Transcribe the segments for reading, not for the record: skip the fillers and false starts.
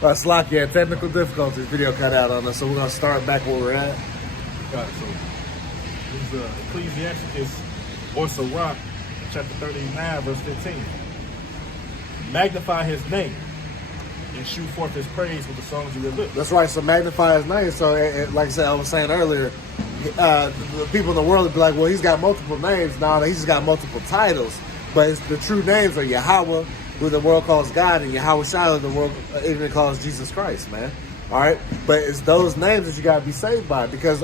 Slack, yeah, technical difficulties. Video cut out on us, so we're going to start back where we're at. Got it. So, this is Ecclesiasticus or Sirach, chapter 39, verse 15. Magnify his name and shoot forth his praise with the songs of your lips. That's right, so magnify his name. So, like I said, I was saying earlier, the people in the world would be like, well, he's got multiple names. No, he's just got multiple titles. But the true names are Yahweh, who the world calls God, and Yahweh Shai, who the world even calls Jesus Christ, man. All right? But it's those names that you got to be saved by, because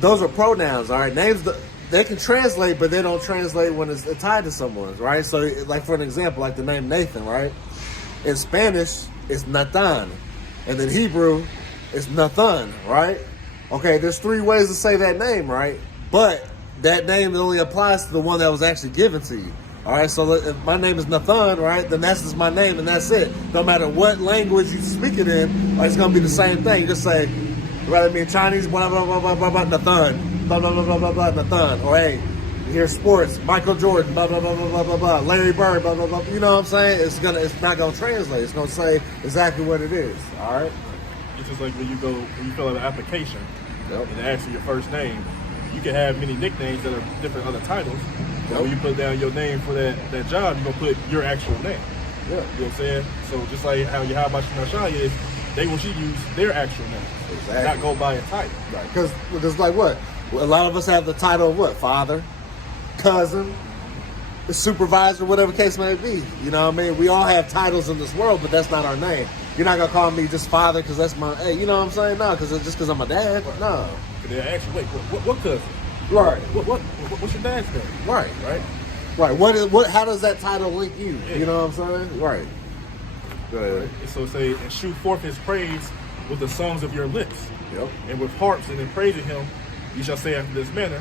those are pronouns, all right? Names, they can translate, but they don't translate when it's tied to someone, right? So, like, for an example, like the name Nathan, right? In Spanish, it's Nathan. And in Hebrew, it's Nathan, right? Okay, there's three ways to say that name, right? But that name only applies to the one that was actually given to you. All right, so if my name is Nathan, right, then that's just my name and that's it. No matter what language you speak it in, it's going to be the same thing. You just say, rather be in Chinese, blah, blah, blah, blah, blah, blah, Nathan, blah, blah, blah, blah, blah, blah, Nathan. Or, hey, here's sports, Michael Jordan, blah, blah, blah, blah, blah, blah, blah, Larry Bird, blah, blah, blah. You know what I'm saying? It's not going to translate. It's going to say exactly what it is, all right? It's just like when you fill out an application, Yep. and they ask for your first name, you can have many nicknames that are different other titles. But when you put down your name for that job, you're going to put your actual name. Yeah. You know what I'm saying? So just like how Yahweh Shai is, they want you to use their actual name. Exactly. Not go by a title. Right. Because like what? A lot of us have the title of what? Father, cousin, supervisor, whatever case may be. You know what I mean? We all have titles in this world, but that's not our name. You're not going to call me just father because that's my, hey, you know what I'm saying? No, just because I'm a dad. No. They ask you, wait, what cousin? Right. What's your dad's name? Right. Right? Right. How does that title link you? Yeah. You know what I'm saying? Right. Go ahead. Right? So say, and shoot forth his praise with the songs of your lips. Yep. And with harps and in praising him, you shall say after this manner.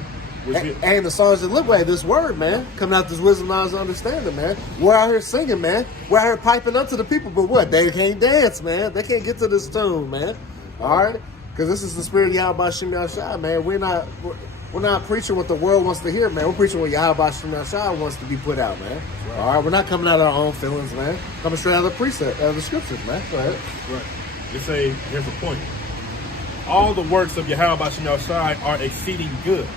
And the songs that live way, this word, man, coming out this wisdom, knowledge, and understanding, man. We're out here singing, man. We're out here piping up to the people, but what? They can't dance, man. They can't get to this tune, man. All right? Because this is the spirit of Yahweh Shem Yahshua, man. We're not preaching what the world wants to hear, man. We're preaching what Yahweh Shem Yahshua wants to be put out, man. Right. All right? We're not coming out of our own feelings, man. Coming straight out of the precept, the scriptures, man. Go ahead. Right. They say, here's the point. All the works of Yahweh Shem Yahshua are exceeding good.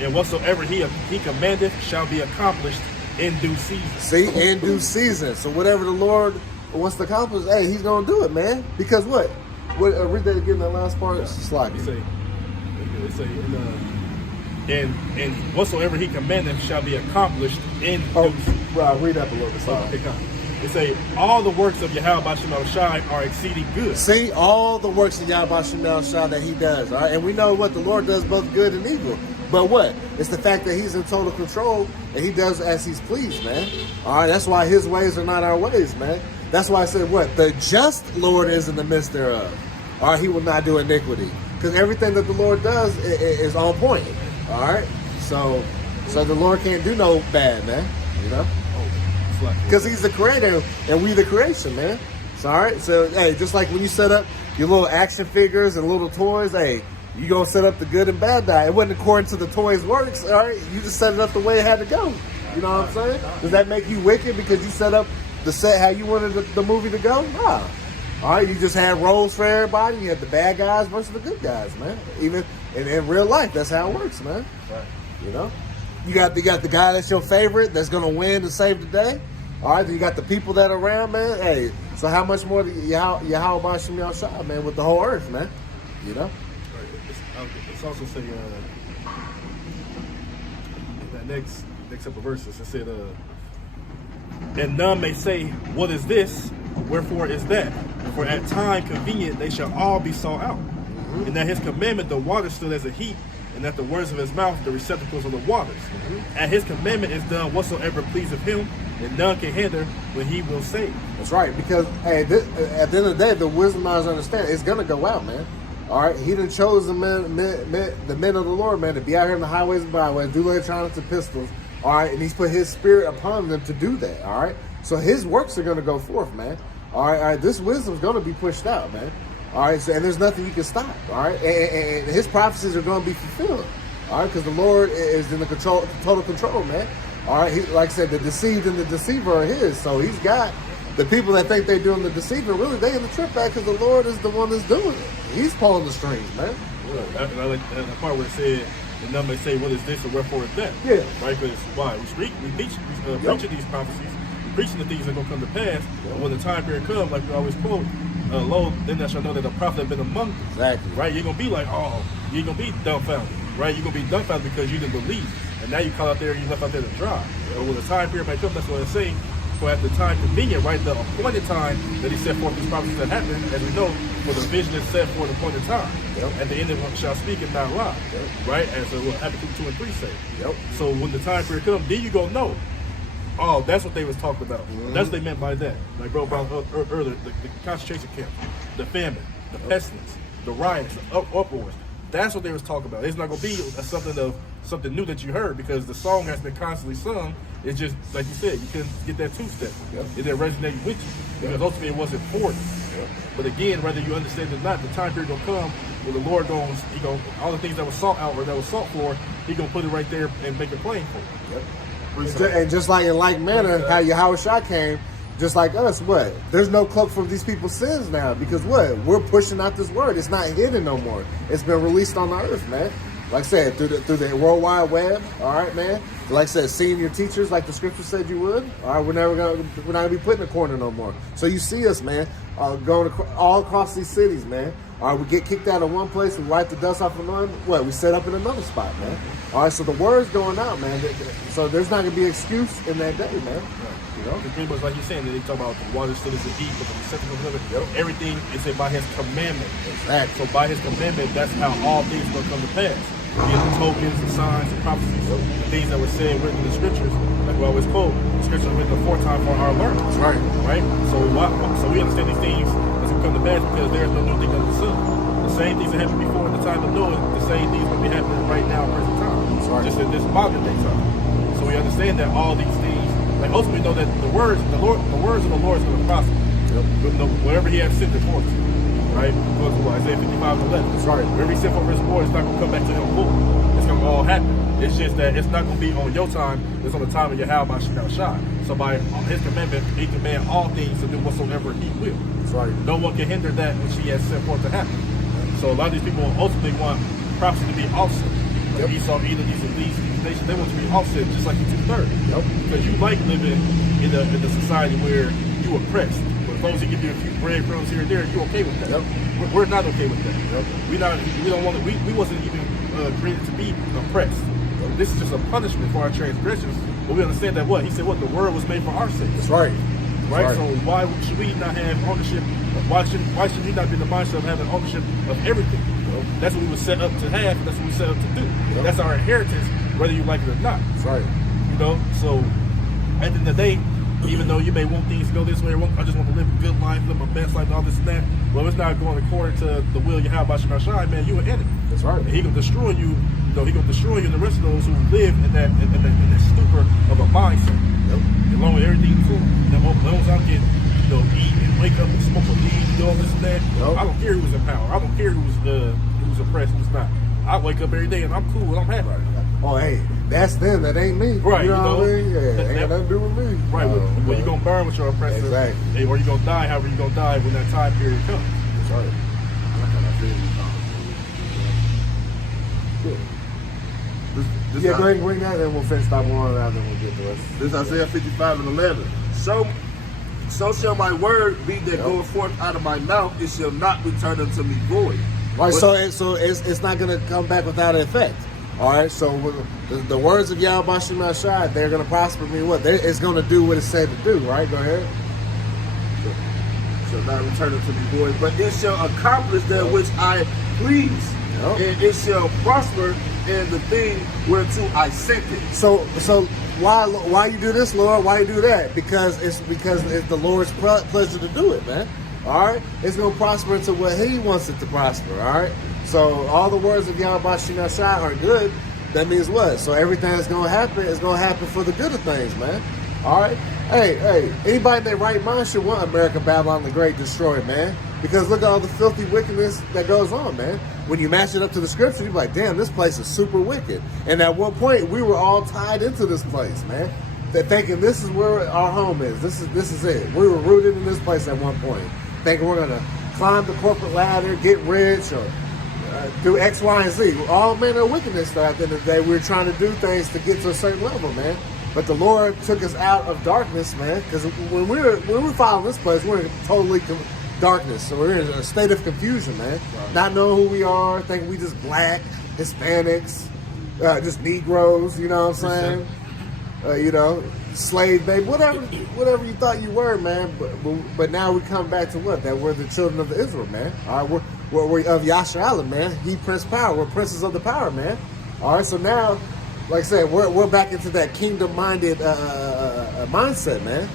And whatsoever he commandeth shall be accomplished in due season. See, in due season. So whatever the Lord wants to accomplish, hey, he's going to do it, man. Because what? Read that again, that last part. Yeah. It's like They say, and whatsoever he commandeth shall be accomplished in due season. Right, read up a little bit. Sorry. They say, all the works of Yahweh Shem Yahshua are exceeding good. See, all the works of Yahweh Shem Yahshua that he does, all right? And we know what the Lord does, both good and evil. But what? It's the fact that he's in total control and he does as he's pleased, man. All right, that's why his ways are not our ways, man. That's why I said what? The just Lord is in the midst thereof. All right, he will not do iniquity. Because everything that the Lord does is on point. All right? So the Lord can't do no bad, man. You know? Because he's the creator and we the creation, man. So, all right? So, hey, just like when you set up your little action figures and little toys, hey, you gonna set up the good and bad die. It wasn't according to the toys works, all right? You just set it up the way it had to go. You know what I'm saying? Does that make you wicked because you set up the set how you wanted the movie to go? Nah. All right, you just had roles for everybody. You had the bad guys versus the good guys, man. Even in real life, that's how it works, man. Right. You know? You got the guy that's your favorite that's gonna win to save the day. All right, then you got the people that are around, man. Hey, so how much more do Yahweh Shem Yahshua, man, with the whole earth, man? You know? It's also say that next couple of verses. It said, and none may say, what is this? Wherefore is that? For at time convenient they shall all be sought out. And that his commandment the water stood as a heap, and that the words of his mouth the receptacles of the waters. And his commandment is done whatsoever pleaseth him, and none can hinder when he will save. That's right, because hey, at the end of the day, the wisdom I understand it's gonna go out, man. All right, he done chose the men of the Lord, man, to be out here in the highways and byways, do electronics and pistols. All right, and he's put his spirit upon them to do that. All right, so his works are gonna go forth, man. All right, this wisdom's gonna be pushed out, man. All right, so, and there's nothing you can stop. All right, and his prophecies are gonna be fulfilled. All right, because the Lord is in the total control, man. All right, like I said, the deceived and the deceiver are his. So he's got the people that think they're doing the deceiving, really, they in the trip back because the Lord is the one that's doing it. He's pulling the strings, man. I like the part where it said, and none may say, what is this or wherefore is that? Yeah. Right? Because why? We preaching these prophecies, we preaching the things that are going to come to pass. But when the time period comes, like we always quote, lo, then thou shalt know that the prophet have been among them. Exactly. Right? You're going to be like, oh, you're going to be dumbfounded. Right? You're going to be dumbfounded because you didn't believe. And now you caught out there, you left out there to dry. But when the time period may come, that's what it's saying. For at the time convenient, right, the appointed time that he set forth these prophecies that happen, as we know, for the vision is set for the appointed time. Yep. At the end of it shall speak and not lie. Yep. Right? As what Habakkuk 2 and 3 say. Yep. So when the time period comes, then you go know. Oh, that's what they was talking about. Mm-hmm. That's what they meant by that. Like bro brought up earlier, the concentration camp, the famine, the pestilence, the riots, the uproars. That's what they was talking about. It's not going to be something new that you heard because the song has been constantly sung. It's just, like you said, you couldn't get that two-step. Yep. It didn't resonate with you because ultimately it wasn't for you. Yep. But again, whether you understand it or not, the time period gonna come where the Lord goes, all the things that was sought out or that was sought for, he gonna put it right there and make it plain for you. Yep. And just like in like manner, how Yahweh Shah came, just like us, what? There's no cloak for these people's sins now because what? We're pushing out this word. It's not hidden no more. It's been released on the earth, man. Like I said, through the World Wide Web, all right, man. Like I said, seeing your teachers like the scripture said you would. All right, we're not gonna be put in a corner no more. So you see us, man, going all across these cities, man. All right, we get kicked out of one place, we wipe the dust off of one. What? We set up in another spot, man. All right, so the word's going out, man. So there's not gonna be an excuse in that day, man. You know, pretty much like you're saying, they talk about the water still is the deep, but the receptacle of living. Yep. Everything is by His commandment. Exactly. So by His commandment, that's how all things will come to pass. The tokens, the signs, the prophecies, the things that were said written in the scriptures, like we always quote, the scriptures are written aforetime for our learning. That's right. Right? So we understand these things as we come to pass because there is no new thing under the sun. The same things that happened before in the time of Noah, the same things will be happening right now in present time. That's right. Just in this modern day time. So we understand that all these things, like ultimately know that the words of the Lord is going to prosper. Yep. Whatever He has sent it forth. Right? Go to Isaiah 55 and 11. That's right. Wherever He sent for His word, it's not going to come back to Him full. It's going to all happen. It's just that it's not going to be on your time. It's on the time of Yahweh Shah. So by His commandment, He command all things to do whatsoever He will. That's right. No one can hinder that which He has sent forth to happen. So a lot of these people ultimately want prophecy to be offset. Like Esau, Edom, these nations, they want to be offset just like the 2/3. Yep. Because you like living in a society where you oppressed. But as long as He give you a few breadcrumbs here and there, you okay with that. Yep. We're not okay with that. Yep. We don't want to. We wasn't even created to be oppressed. This is just a punishment for our transgressions. But we understand that what He said, what the word was made for our sake. That's right. Right? Right. So why should we not have ownership? Why should we not be in the mindset of having ownership of everything? Yep. That's what we were set up to have, and that's what we set up to do. Yep. That's our inheritance, whether you like it or not. That's right. You know, so at the end of the day, even though you may want things to go this way, or I just want to live a good life, live my best life, all this and that, well, it's not going according to the will you have by Shema Shai, man, you an enemy. That's right. And He gonna destroy you. He gonna destroy you and the rest of those who live in that stupor of a mindset. Yep. Along with everything cool. As long as I can, eat and wake up and smoke a weed, do all this and that. Yep. I don't care who's in power. I don't care who's oppressed, who's not. I wake up every day and I'm cool and I'm happy. Oh, hey, that's them. That ain't me. Right, You know what I mean? Yeah, that- ain't got nothing to do with me. Right. Well, you're gonna burn with your oppressor. Exactly. Or you're gonna die. However, you're gonna die when that time period comes. That's right. This Yeah, go ahead and bring that, and we'll finish that one, and then we'll get the rest. This Isaiah 55 and 11. So shall my word be that goeth forth out of my mouth; it shall not return unto me void. Right, But- so it's not going to come back without an effect. All right, so the words of Yahweh Shema Shai, they're going to prosper me. What? It's going to do what it's said to do. Right? Go ahead. Shall not return unto me void, but it shall accomplish that which I please, Yep. and it shall prosper in the thing whereto I sent it. So why you do this, Lord? Why you do that? Because it's the Lord's pleasure to do it, man. All right, it's gonna prosper into what He wants it to prosper. All right. So all the words of Yahweh Shema Shai are good. That means what? So everything that's gonna happen is gonna happen for the good of things, man. All right. Hey, anybody in their right mind should want America, Babylon the Great destroyed, man. Because look at all the filthy wickedness that goes on, man. When you match it up to the scripture, you're like, damn, this place is super wicked. And at one point, we were all tied into this place, man. They're thinking this is where our home is. This is it. We were rooted in this place at one point. Thinking we're gonna climb the corporate ladder, get rich, or do X, Y, and Z. All manner of wickedness. Though at the end of the day, we're trying to do things to get to a certain level, man. But the Lord took us out of darkness, man. Because when we were following this place, we're in totally darkness. So we're in a state of confusion, man. Right. Not knowing who we are, thinking we just black, Hispanics, just Negroes. You know what I'm saying? Slave baby, whatever you thought you were, man. But now we come back to what? That we're the children of Israel, man. All right, we're of Yasharahla, man. He Prince Power. We're princes of the power, man. All right, so now, like I said, we're back into that kingdom-minded mindset, man.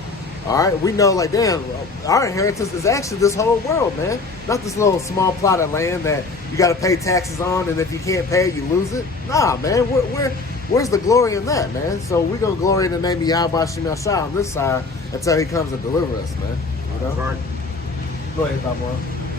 All right, we know, like, damn, our inheritance is actually this whole world, man. Not this little small plot of land that you got to pay taxes on, and if you can't pay it, you lose it. Nah, man, where's the glory in that, man? So we're going to glory in the name of Yahweh Shem Yahshua on this side until he comes and deliver us, man. You know? Right. Go ahead, Papa. All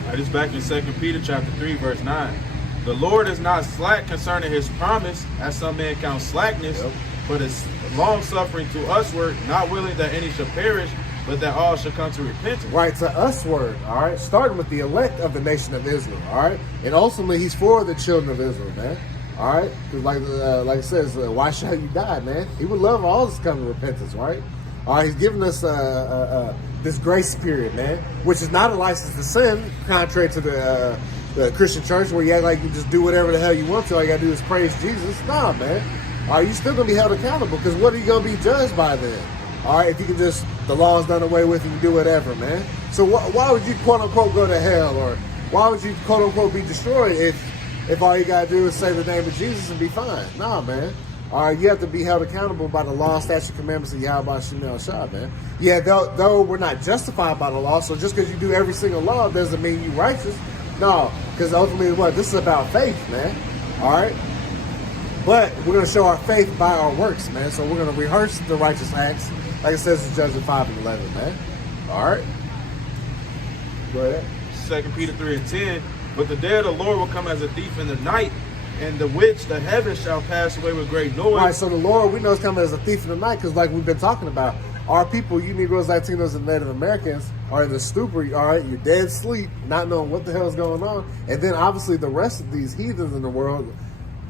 right, it's back in 2 Peter chapter 3, verse 9. The Lord is not slack concerning his promise, as some men count slackness, but is long-suffering to usward, not willing that any should perish, but that all should come to repentance. Right, to usward, all right? Starting with the elect of the nation of Israel, all right? And ultimately, he's for the children of Israel, man. All right, because like it says, why shall you die, man? He would love all of us to come to repentance, right? All right, he's giving us this grace period, man, which is not a license to sin, contrary to the Christian church, where you act like you just do whatever the hell you want to. All you gotta do is praise Jesus. Nah, man. All right, you still gonna be held accountable, because what are you gonna be judged by then? All right, if you can just, the law's done away with, you can do whatever, man. So why would you quote unquote go to hell, or why would you quote unquote be destroyed if all you gotta do is say the name of Jesus and be fine? Nah, man. All right, you have to be held accountable by the law, statute, commandments of Yahweh Shem Yahshua, man. Yeah, though we're not justified by the law, so just because you do every single law doesn't mean you righteous. No, because ultimately, this is about faith, man. All right? But we're going to show our faith by our works, man. So we're going to rehearse the righteous acts, like it says in Judges 5 and 11, man. All right? Go ahead. 2 Peter 3 and 10. But the day of the Lord will come as a thief in the night, and the which the heavens shall pass away with great noise. Right, so the Lord, we know, is coming as a thief in the night, because like we've been talking about, our people, you Negroes, Latinos, and Native Americans, are in the stupor, all right? You're dead asleep, not knowing what the hell is going on. And then, obviously, the rest of these heathens in the world,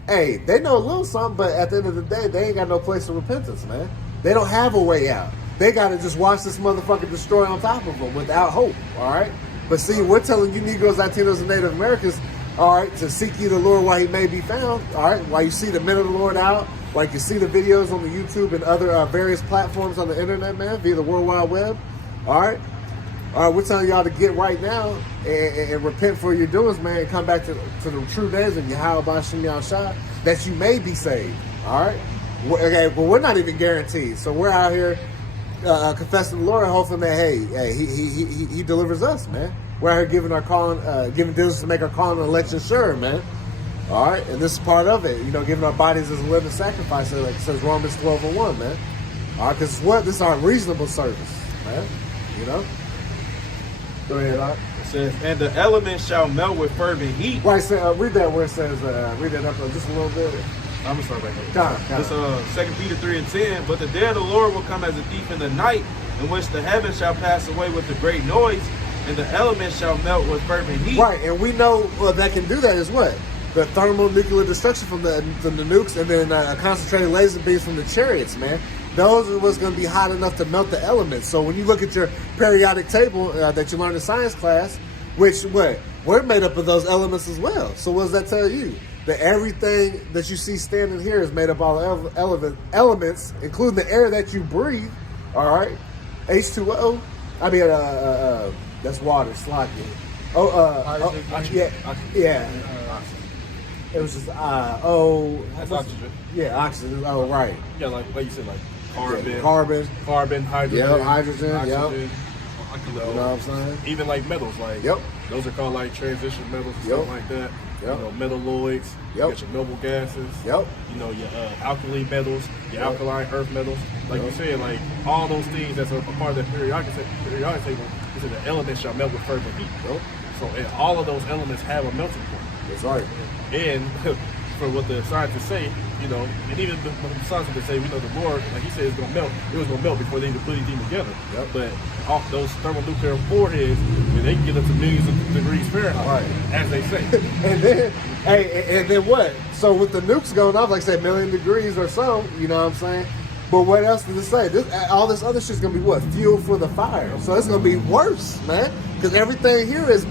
hey, they know a little something, but at the end of the day, they ain't got no place of repentance, man. They don't have a way out. They got to just watch this motherfucker destroy on top of them without hope, all right? But see, we're telling you Negroes, Latinos, and Native Americans, all right, to seek ye the Lord while he may be found, all right? While you see the men of the Lord out, while you can see the videos on the YouTube and other various platforms on the internet, man, via the World Wide Web, all right? All right, we're telling y'all to get right now and repent for your doings, man, and come back to the true days of Yahweh Shem Yahshua, that you may be saved, all right? Okay, well, we're not even guaranteed, so we're out here confessing the Lord, hoping that, hey, he delivers us, man. We're out here giving our calling, giving diligence to make our calling and election sure, man. All right, and this is part of it, giving our bodies as a living sacrifice, like it says Romans 12 and 1, man. All right, because this is our reasonable service, man. Go ahead, all right. It says, and the elements shall melt with fervent heat. Right, so read that where it says, read that up just a little bit. I'm going to start back here. This 2 Peter 3 and 10. But the day of the Lord will come as a thief in the night, in which the heavens shall pass away with a great noise, and the elements shall melt with fervent heat. Right, and we know that can do that is what? The thermonuclear destruction from the nukes, and then concentrated laser beams from the chariots, man. Those are what's going to be hot enough to melt the elements. So when you look at your periodic table that you learned in science class, we're made up of those elements as well. So what does that tell you? That everything that you see standing here is made up of all elements, including the air that you breathe. All right, H2O. I mean, that's water, sloppy. Oxygen. Yeah. It was just That's oxygen. Yeah, oxygen. Oh, right. Yeah, like you said, like Carbon, hydrogen. Yep, hydrogen. Oxygen, Yep. You know what I'm saying? Even like metals, like those are called like transition metals and stuff like that. Yep. Metalloids. You got your noble gases. Yep. Your alkali metals, your alkaline earth metals. Like you said, like all those things that's a part of that periodic table. You said the elements shall melt with fervent heat. Yep. So all of those elements have a melting point. That's right. And for what the scientists say, you know, and even the scientists say, we know the Lord, like he said, it's gonna melt. It was gonna melt before they even put anything together. Yep. But off those thermonuclear warheads, they can get up to millions of degrees Fahrenheit, as they say. And then, hey, and then what? So with the nukes going off, like I said, 1,000,000 degrees or so, you know what I'm saying? But what else does it say? All this other shit's gonna be what? Fuel for the fire. So it's gonna be worse, man. Because everything here is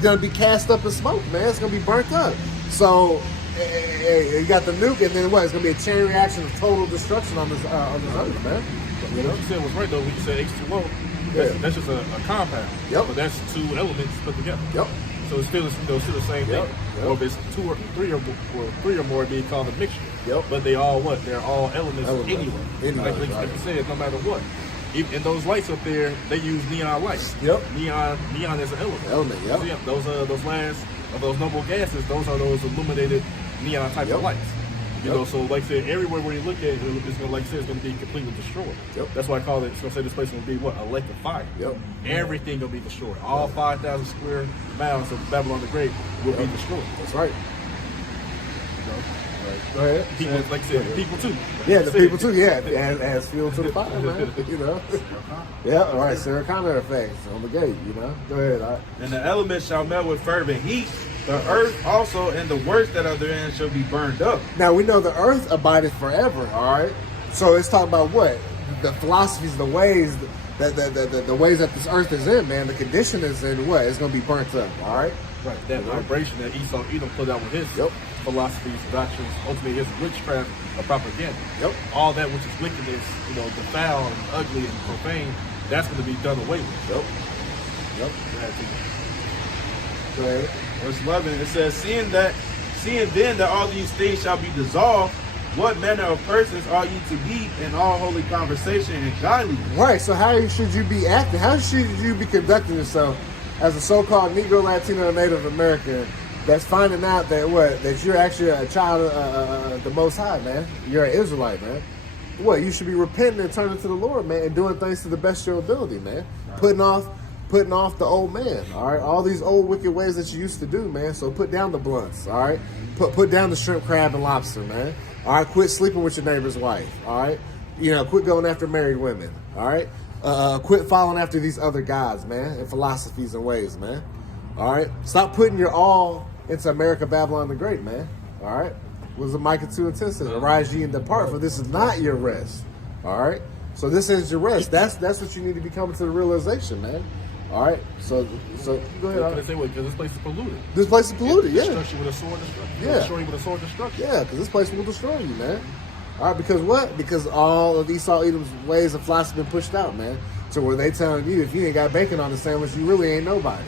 gonna be cast up in smoke, man. It's gonna be burnt up. So you got the nuke, and then what? It's gonna be a chain reaction of total destruction on this earth, man. You know what you said was right though. When you said H2O, that's just a compound. Yep. But that's two elements put together. Yep. So it's still the same thing. Yep. Or if it's two or three or more, it'd be called a mixture. Yep. But they all what? They're all elements anyway. Anyway, Like you said, no matter what. And those lights up there, they use neon lights. Yep. Neon is an element. Element, yep. So, yeah, those last of those noble gases, those are those illuminated neon type of lights. You know, so like I said, everywhere where you look at it, it's gonna, like I said, it's gonna be completely destroyed. Yep. That's why I call it. It's gonna say this place is gonna be what? Electrified. Yep. Everything gonna be destroyed. All 5,000 square miles of Babylon the Great will be destroyed. That's right. You know? Go ahead. People, like I said, people too. Yeah, the people too. Yeah, as fuel to the fire, man. You know. Yeah. All right. Sarah Connor effect on the gate. You know. Go ahead. All right. And the elements shall melt with fervent heat. The earth also and the works that are therein shall be burned up. Now we know the earth abideth forever. All right. So it's talking about what the philosophies, the ways, the ways that this earth is in, man. The condition is in what it's going to be burnt up. All right. Right. That vibration that Esau Edom put out with his philosophies, doctrines, ultimately his witchcraft or propaganda. Yep. All that which is wickedness, you know, defile and ugly and profane, that's going to be done away with. Yep. Go ahead. Verse 11, it says, Seeing then that all these things shall be dissolved, what manner of persons are ye to be in all holy conversation and godliness? Right. So how should you be acting? How should you be conducting yourself as a so-called Negro, Latino, Native American that's finding out that you're actually a child of the Most High, man? You're an Israelite, man. What? You should be repenting and turning to the Lord, man, and doing things to the best of your ability, man. Putting off the old man, all right? All these old wicked ways that you used to do, man. So put down the blunts, all right? Put down the shrimp, crab, and lobster, man. All right? Quit sleeping with your neighbor's wife, all right? You know, quit going after married women, all right? Quit following after these other gods, man, and philosophies and ways, man. All right? Stop putting your all into America, Babylon the Great, man. All right? What does Micah 2 and 10 say? Arise ye and depart, for this is not your rest. All right? So this is your rest. That's what you need to be coming to the realization, man. All right? So go ahead. They say, what? Because this place is polluted. This place is polluted, yeah. Destruction with a sword destruction. Yeah. Destroy you with a sword destruction. Yeah, because this place will destroy you, man. All right, because what? Because all of Esau Edom's ways of philosophy been pushed out, man. To where they telling you if you ain't got bacon on the sandwich, you really ain't nobody.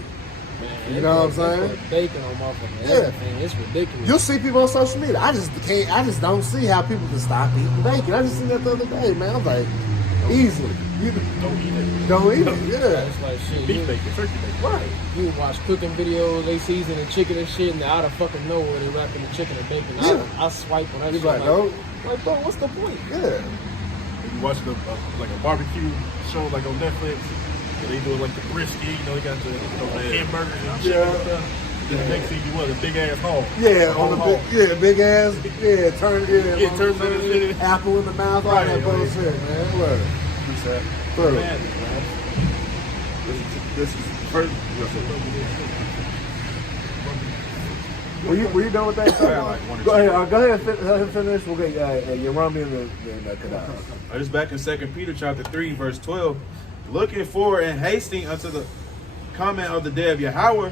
Man, You know what I'm saying? Bacon on motherfucking Yeah. everything. It's ridiculous. You'll see people on social media. I just don't see how people can stop eating bacon. I just seen that the other day, man. I'm like, easily. You Don't eat it. don't eat it, yeah. It's like shit. Beef bacon, turkey bacon. Right. You watch cooking videos, they seasoning chicken and shit, and out of fucking nowhere they wrapping the chicken and bacon. Yeah. I swipe on that He's shit. like, no. Like, bro, what's the point? Yeah. When you watch like a barbecue show like on Netflix, where they do like the brisket, you know, they got the hamburgers and chicken and stuff. Then the next thing you want, a big ass hog. Yeah, on the hog. big ass, turn it in. Yeah, turn it in. Apple in the mouth, all Right, that right. bullshit, man. Look. Look. Man, This is first. Were you done with that? Go ahead and finish. We'll get Yerami and Kadar. It's back in 2 Peter chapter 3, verse 12. Looking forward and hasting unto the coming of the day of Yahweh,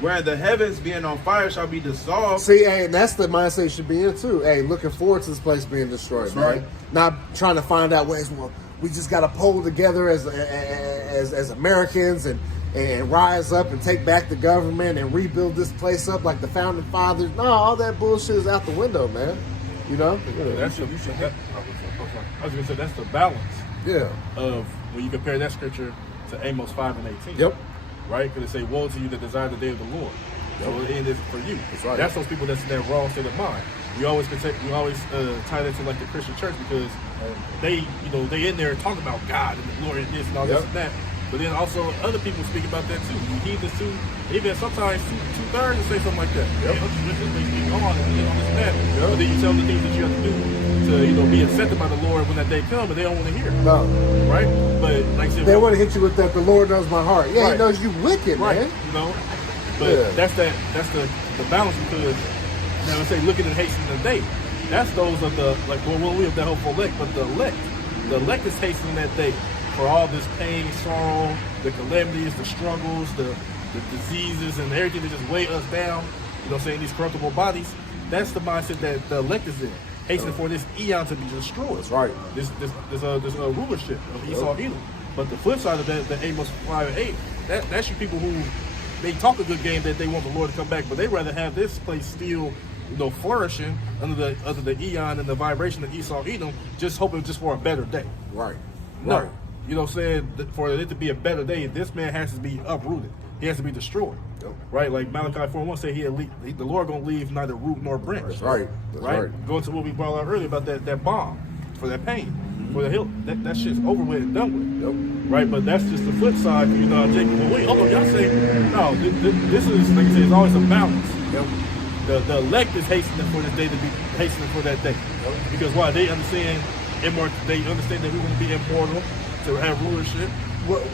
wherein the heavens being on fire shall be dissolved. See, hey, and that's the mindset you should be in too. Hey, looking forward to this place being destroyed, man. right. Not trying to find out ways. Well, we just got to pull together as Americans and rise up and take back the government and rebuild this place up like the founding fathers. No, all that bullshit is out the window, man. You know? that's I was gonna say that's the balance Yeah. of when you compare that scripture to Amos 5 and 18. Yep. Right? Because it say, woe to you that desire the day of the Lord. So the end is for you. That's right. That's those people that's in that wrong state of mind. We always tie that to like the Christian church because they in there talking about God and the glory and this and all this and that. But then also other people speak about that too. You heathens too, even sometimes two-thirds will say something like that. Yep. Go on this path. But then you tell them the things that you have to do to be accepted by the Lord when that day comes, but they don't want to hear it. No. Right? But like I said, They want to hit you with that. The Lord knows my heart. Yeah, Right. He knows you wicked, right, man. But that's the balance because let's say looking and hastening the day. That's those of the we'll live that hopeful elect, but the elect is hastening that day for all this pain, sorrow, the calamities, the struggles, the diseases, and everything that just weigh us down. These corruptible bodies. That's the mindset that the elect is in. Hastening for this eon to be destroyed. That's right. This rulership of Esau Edom. But the flip side of that, the Amos 5:8, that's you people who they talk a good game that they want the Lord to come back, but they rather have this place still, flourishing under the eon and the vibration of Esau Edom, just hoping just for a better day. Right. No. Right. You know what I'm saying? For it to be a better day, this man has to be uprooted. He has to be destroyed. Yep. Right? Like Malachi 4:1 say the Lord gonna leave neither root nor branch. That's right. That's right. Going to what we brought out earlier about that bomb for that pain, for the hill. That shit's over with and done with. Yep. Right? But that's just the flip side. Jacob, well, wait, hold on, y'all say no, this is like I said, it's always a balance. Yep. The elect is hastening for this day to be hastening for that day. Because why? They understand they understand that we want to be immortal, to have rulership.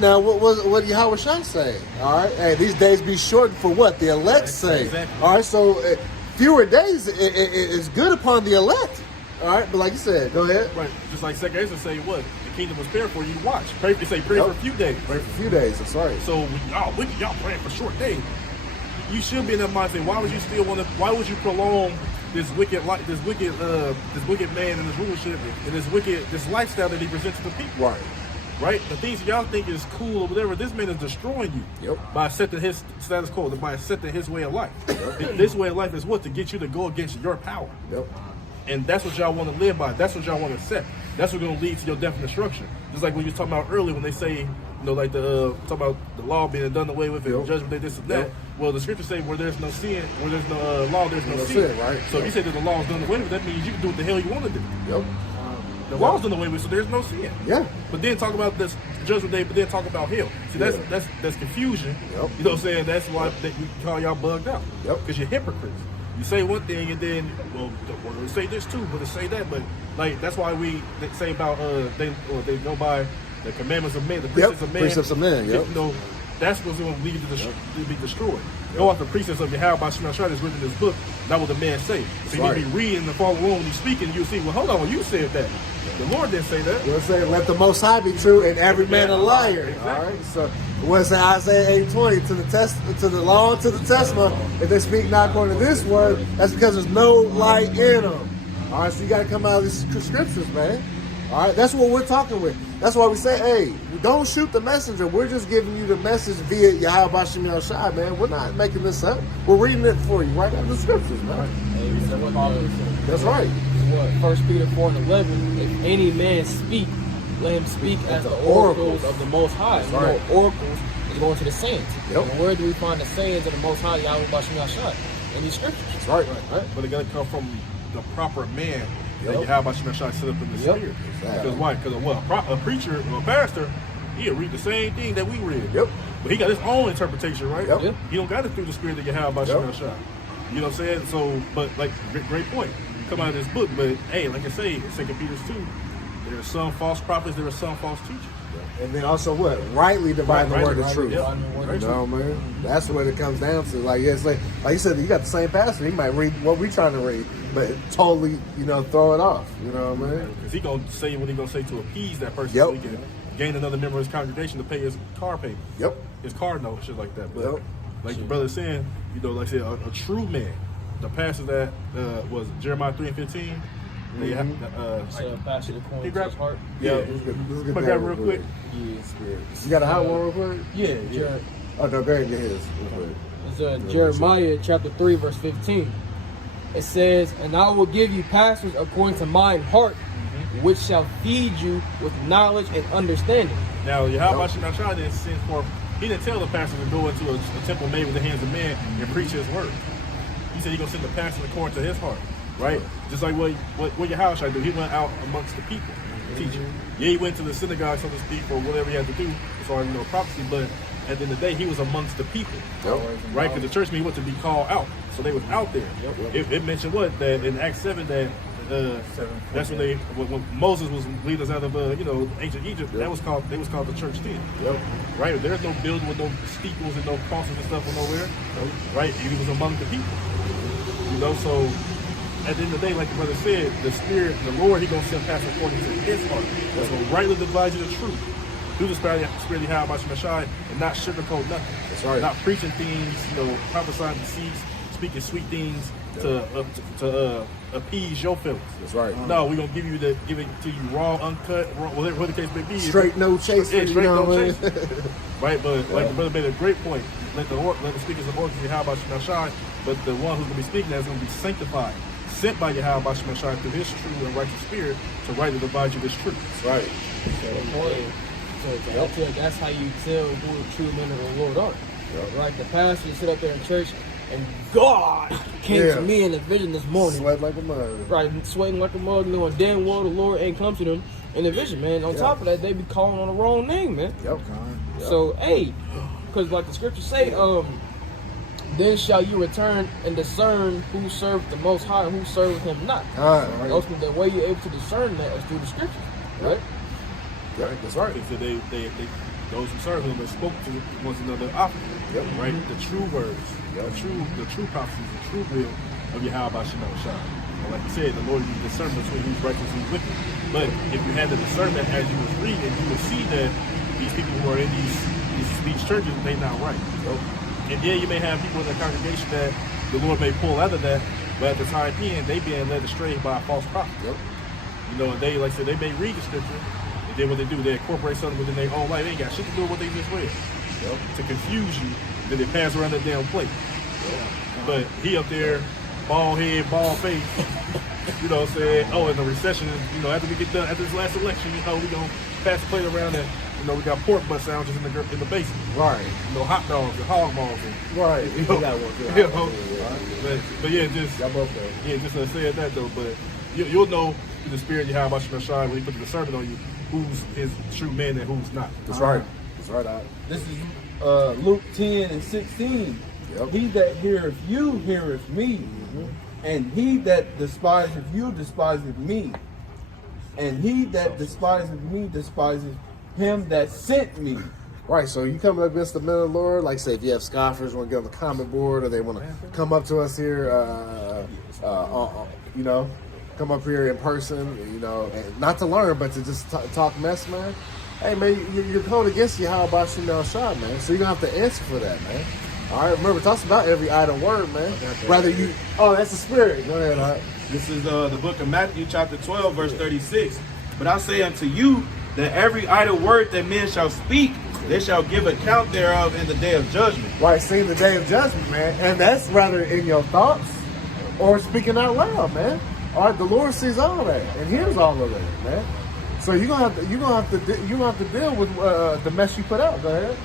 Now, what Yahweh Shai say? All right, hey, these days be shortened for what the elect say. Exactly. All right, so fewer days is good upon the elect. All right, but like you said, go ahead. Right, just like 2 Ezra say, what the kingdom was prepared for you. Watch, pray for a few days. Pray for a few days. That's right. So y'all praying for short days. You should be in that mindset. Why would you still want to? Why would you prolong this wicked man and his rulership and this lifestyle that he presents to the people? Right? The things y'all think is cool or whatever, this man is destroying you. Yep. By accepting his status quo, by accepting his way of life. This way of life is what? To get you to go against your power. Yep. And that's what y'all want to live by. That's what y'all want to accept. That's what's going to lead to your death and destruction. Just like when you were talking about earlier when they say, like talk about the law being done away with and judgment day, this and that. Yep. Well, the scriptures say where there's no sin, where there's no law, there's no sin. Right. So if you say that the law is done away with, that means you can do what the hell you want to do. Yep. The law's done away with, so there's no sin. Yeah. But then talk about this judgment day, but then talk about hell. See, that's confusion. Yep. You know what I'm saying? That's why we call y'all bugged out. Yep. Because you're hypocrites. You say one thing and then, we say this too, but they say that. But like that's why we say about they go by the commandments of men, the precepts of men. Precepts of men. Yep. That's what's going to lead you to be destroyed. Go off the precepts of Yahweh by Shema Shai that's written in this book, not what the man say. So you need to be reading and follow along when he's speaking, you'll see, well, hold on, you said that. The Lord didn't say that. We'll say, let the Most High be true and every man a liar. Exactly. All right. So we'll say Isaiah 8:20 to the law and to the testament. If they speak not according to this word, that's because there's no light in them. All right. So you got to come out of these scriptures, man. All right. That's what we're talking with. That's why we say, hey, don't shoot the messenger. We're just giving you the message via Yahweh Bashim El Shai, man. We're not making this up. We're reading it for you right out of the scriptures, man. That's right. What? 1 Peter 4:11. If any man speak, let him speak as the oracles of the Most High. That's right. Oracles is going to the saints. Yep. And where do we find the sayings of the Most High, Yahweh Bashim El Shai? In these scriptures. That's right. But it got to come from the proper man that Yep. Yahweh Shema Shai set up in the spirit. Exactly. Because why? Because a preacher or a pastor, he'll read the same thing that we read. Yep. But he got his own interpretation, right? Yep. He don't got it through the spirit that Yahweh Shema Shai. You know what I'm saying? So, but like, great point. Come out of this book, but hey, like I say, in 2 Peter 2, there are some false prophets, there are some false teachers. And then also what? Rightly divide the word of truth. Yep. You know, man. That's what it comes down to. Like it's like you said, you got the same pastor. He might read what we trying to read, but totally, throw it off. You know what I mean? Because he gonna say what he gonna say to appease that person, Yep. so he can gain another member of his congregation to pay his car payment. Yep. His car note, shit like that. But Yep. like your brother saying, like I said, a true man. The pastor that was Jeremiah 3:15. They have Pass the coin He to grabbed- his heart. Yeah. Let's get But that grab it real quick. You got a hot one real quick? Yeah. Oh no, go ahead and get his real quick. It's Jeremiah chapter 3, verse 15. It says, and I will give you pastors according to mine heart, which shall feed you with knowledge and understanding. Now, Yahweh Shema Shai didn't send forth. He didn't tell the pastor to go into a temple made with the hands of men and preach his word. He said he's gonna send the pastor according to his heart. right? Just like what Yahushua do. He went out amongst the people teaching. Yeah, he went to the synagogue, so to speak, or whatever he had to do as far as prophecy. But at the end of the day, he was amongst the people, right? Because the church mean what to be called out, so they was out there. It mentioned what that in Acts 7 that. That's when Moses was leading us out of ancient Egypt. They was called the church then. Right? There's no building with no steeples and no crosses and stuff nowhere. Right? He was among the people. So at the end of the day, like the brother said, the Spirit, the Lord, He gonna send pastors according to His heart. That's gonna rightly divide you the truth. Do the Spirit of Yahweh Shemashai and not sugarcoat nothing. That's right. Not preaching things, prophesying deceits, speaking sweet things to appease your feelings. That's right. No, we're gonna give it to you raw, uncut, whatever the case may be. Straight, no chaser. Yeah, straight, no chaser. Right, but like the brother made a great point. Let the speakers of oracles Yahweh Shemashai, but the one who's gonna be speaking is gonna be sanctified, sent by Yahweh Shemashai through His true and righteous Spirit to rightly divide you this truth. That's right. So that's how you tell who the true men of the Lord are. Right? The pastor sit up there in church, and God came to me in a vision this morning. Sweat like a mug. Right, sweating like a mug, knowing damn well the Lord ain't come to them in a vision, man. On top of that, they be calling on the wrong name, man. So, hey, because like the scriptures say, then shall you return and discern who served the Most High and who served Him not. Ultimately, the way you're able to discern that is through the scriptures, right? Right, that's right. So they those who serve Him, they spoke to one another often. Right, the true words, the true prophecies, the true will of Yahweh Shemashai. Like you said, the Lord is discernment between who's righteous and who's wicked. But if you had the discernment as you was reading, you would see that these people who are in these churches, they not right. And yeah, you may have people in the congregation that the Lord may pull out of that, but at the time being, they being led astray by a false prophet. And they, like I said, they may read the scripture, and then what they do, they incorporate something within their own life. They ain't got shit to do with what they just read. To confuse you, then they pass around that damn plate. But he up there, bald head, bald face, saying, in the recession, after we get done, after this last election, we gonna pass the plate around and, we got pork butt sandwiches in the basement. Right. Hot dogs and hog balls. Right. But yeah, just saying that though, but you'll know through the Spirit of Yahweh Shemashai when He put the sermon on you, who's His true man and who's not. That's right. That's right. This is Luke 10 and 16. He that heareth you heareth me, and he that despiseth you despiseth me, and he that despiseth me despiseth Him that sent me. Right, so you come up against the men of the Lord, like say if you have scoffers want to get on the comment board or they want to come up to us here, come up here in person, and not to learn, but to just talk mess, man. Hey, man, you're going against Yahweh Shemashai, man, so you're going to have to answer for that, man. All right, remember, talks about every idle word, man. Rather you, that's the Spirit. Go ahead, all right. This is the book of Matthew, chapter 12, verse 36. But I say unto you, that every idle word that men shall speak, they shall give account thereof in the day of judgment. Right, see the day of judgment, man. And that's rather in your thoughts or speaking out loud, man. All right, the Lord sees all that and hears all of that, man. So you're gonna have to deal with the mess you put out. Go ahead.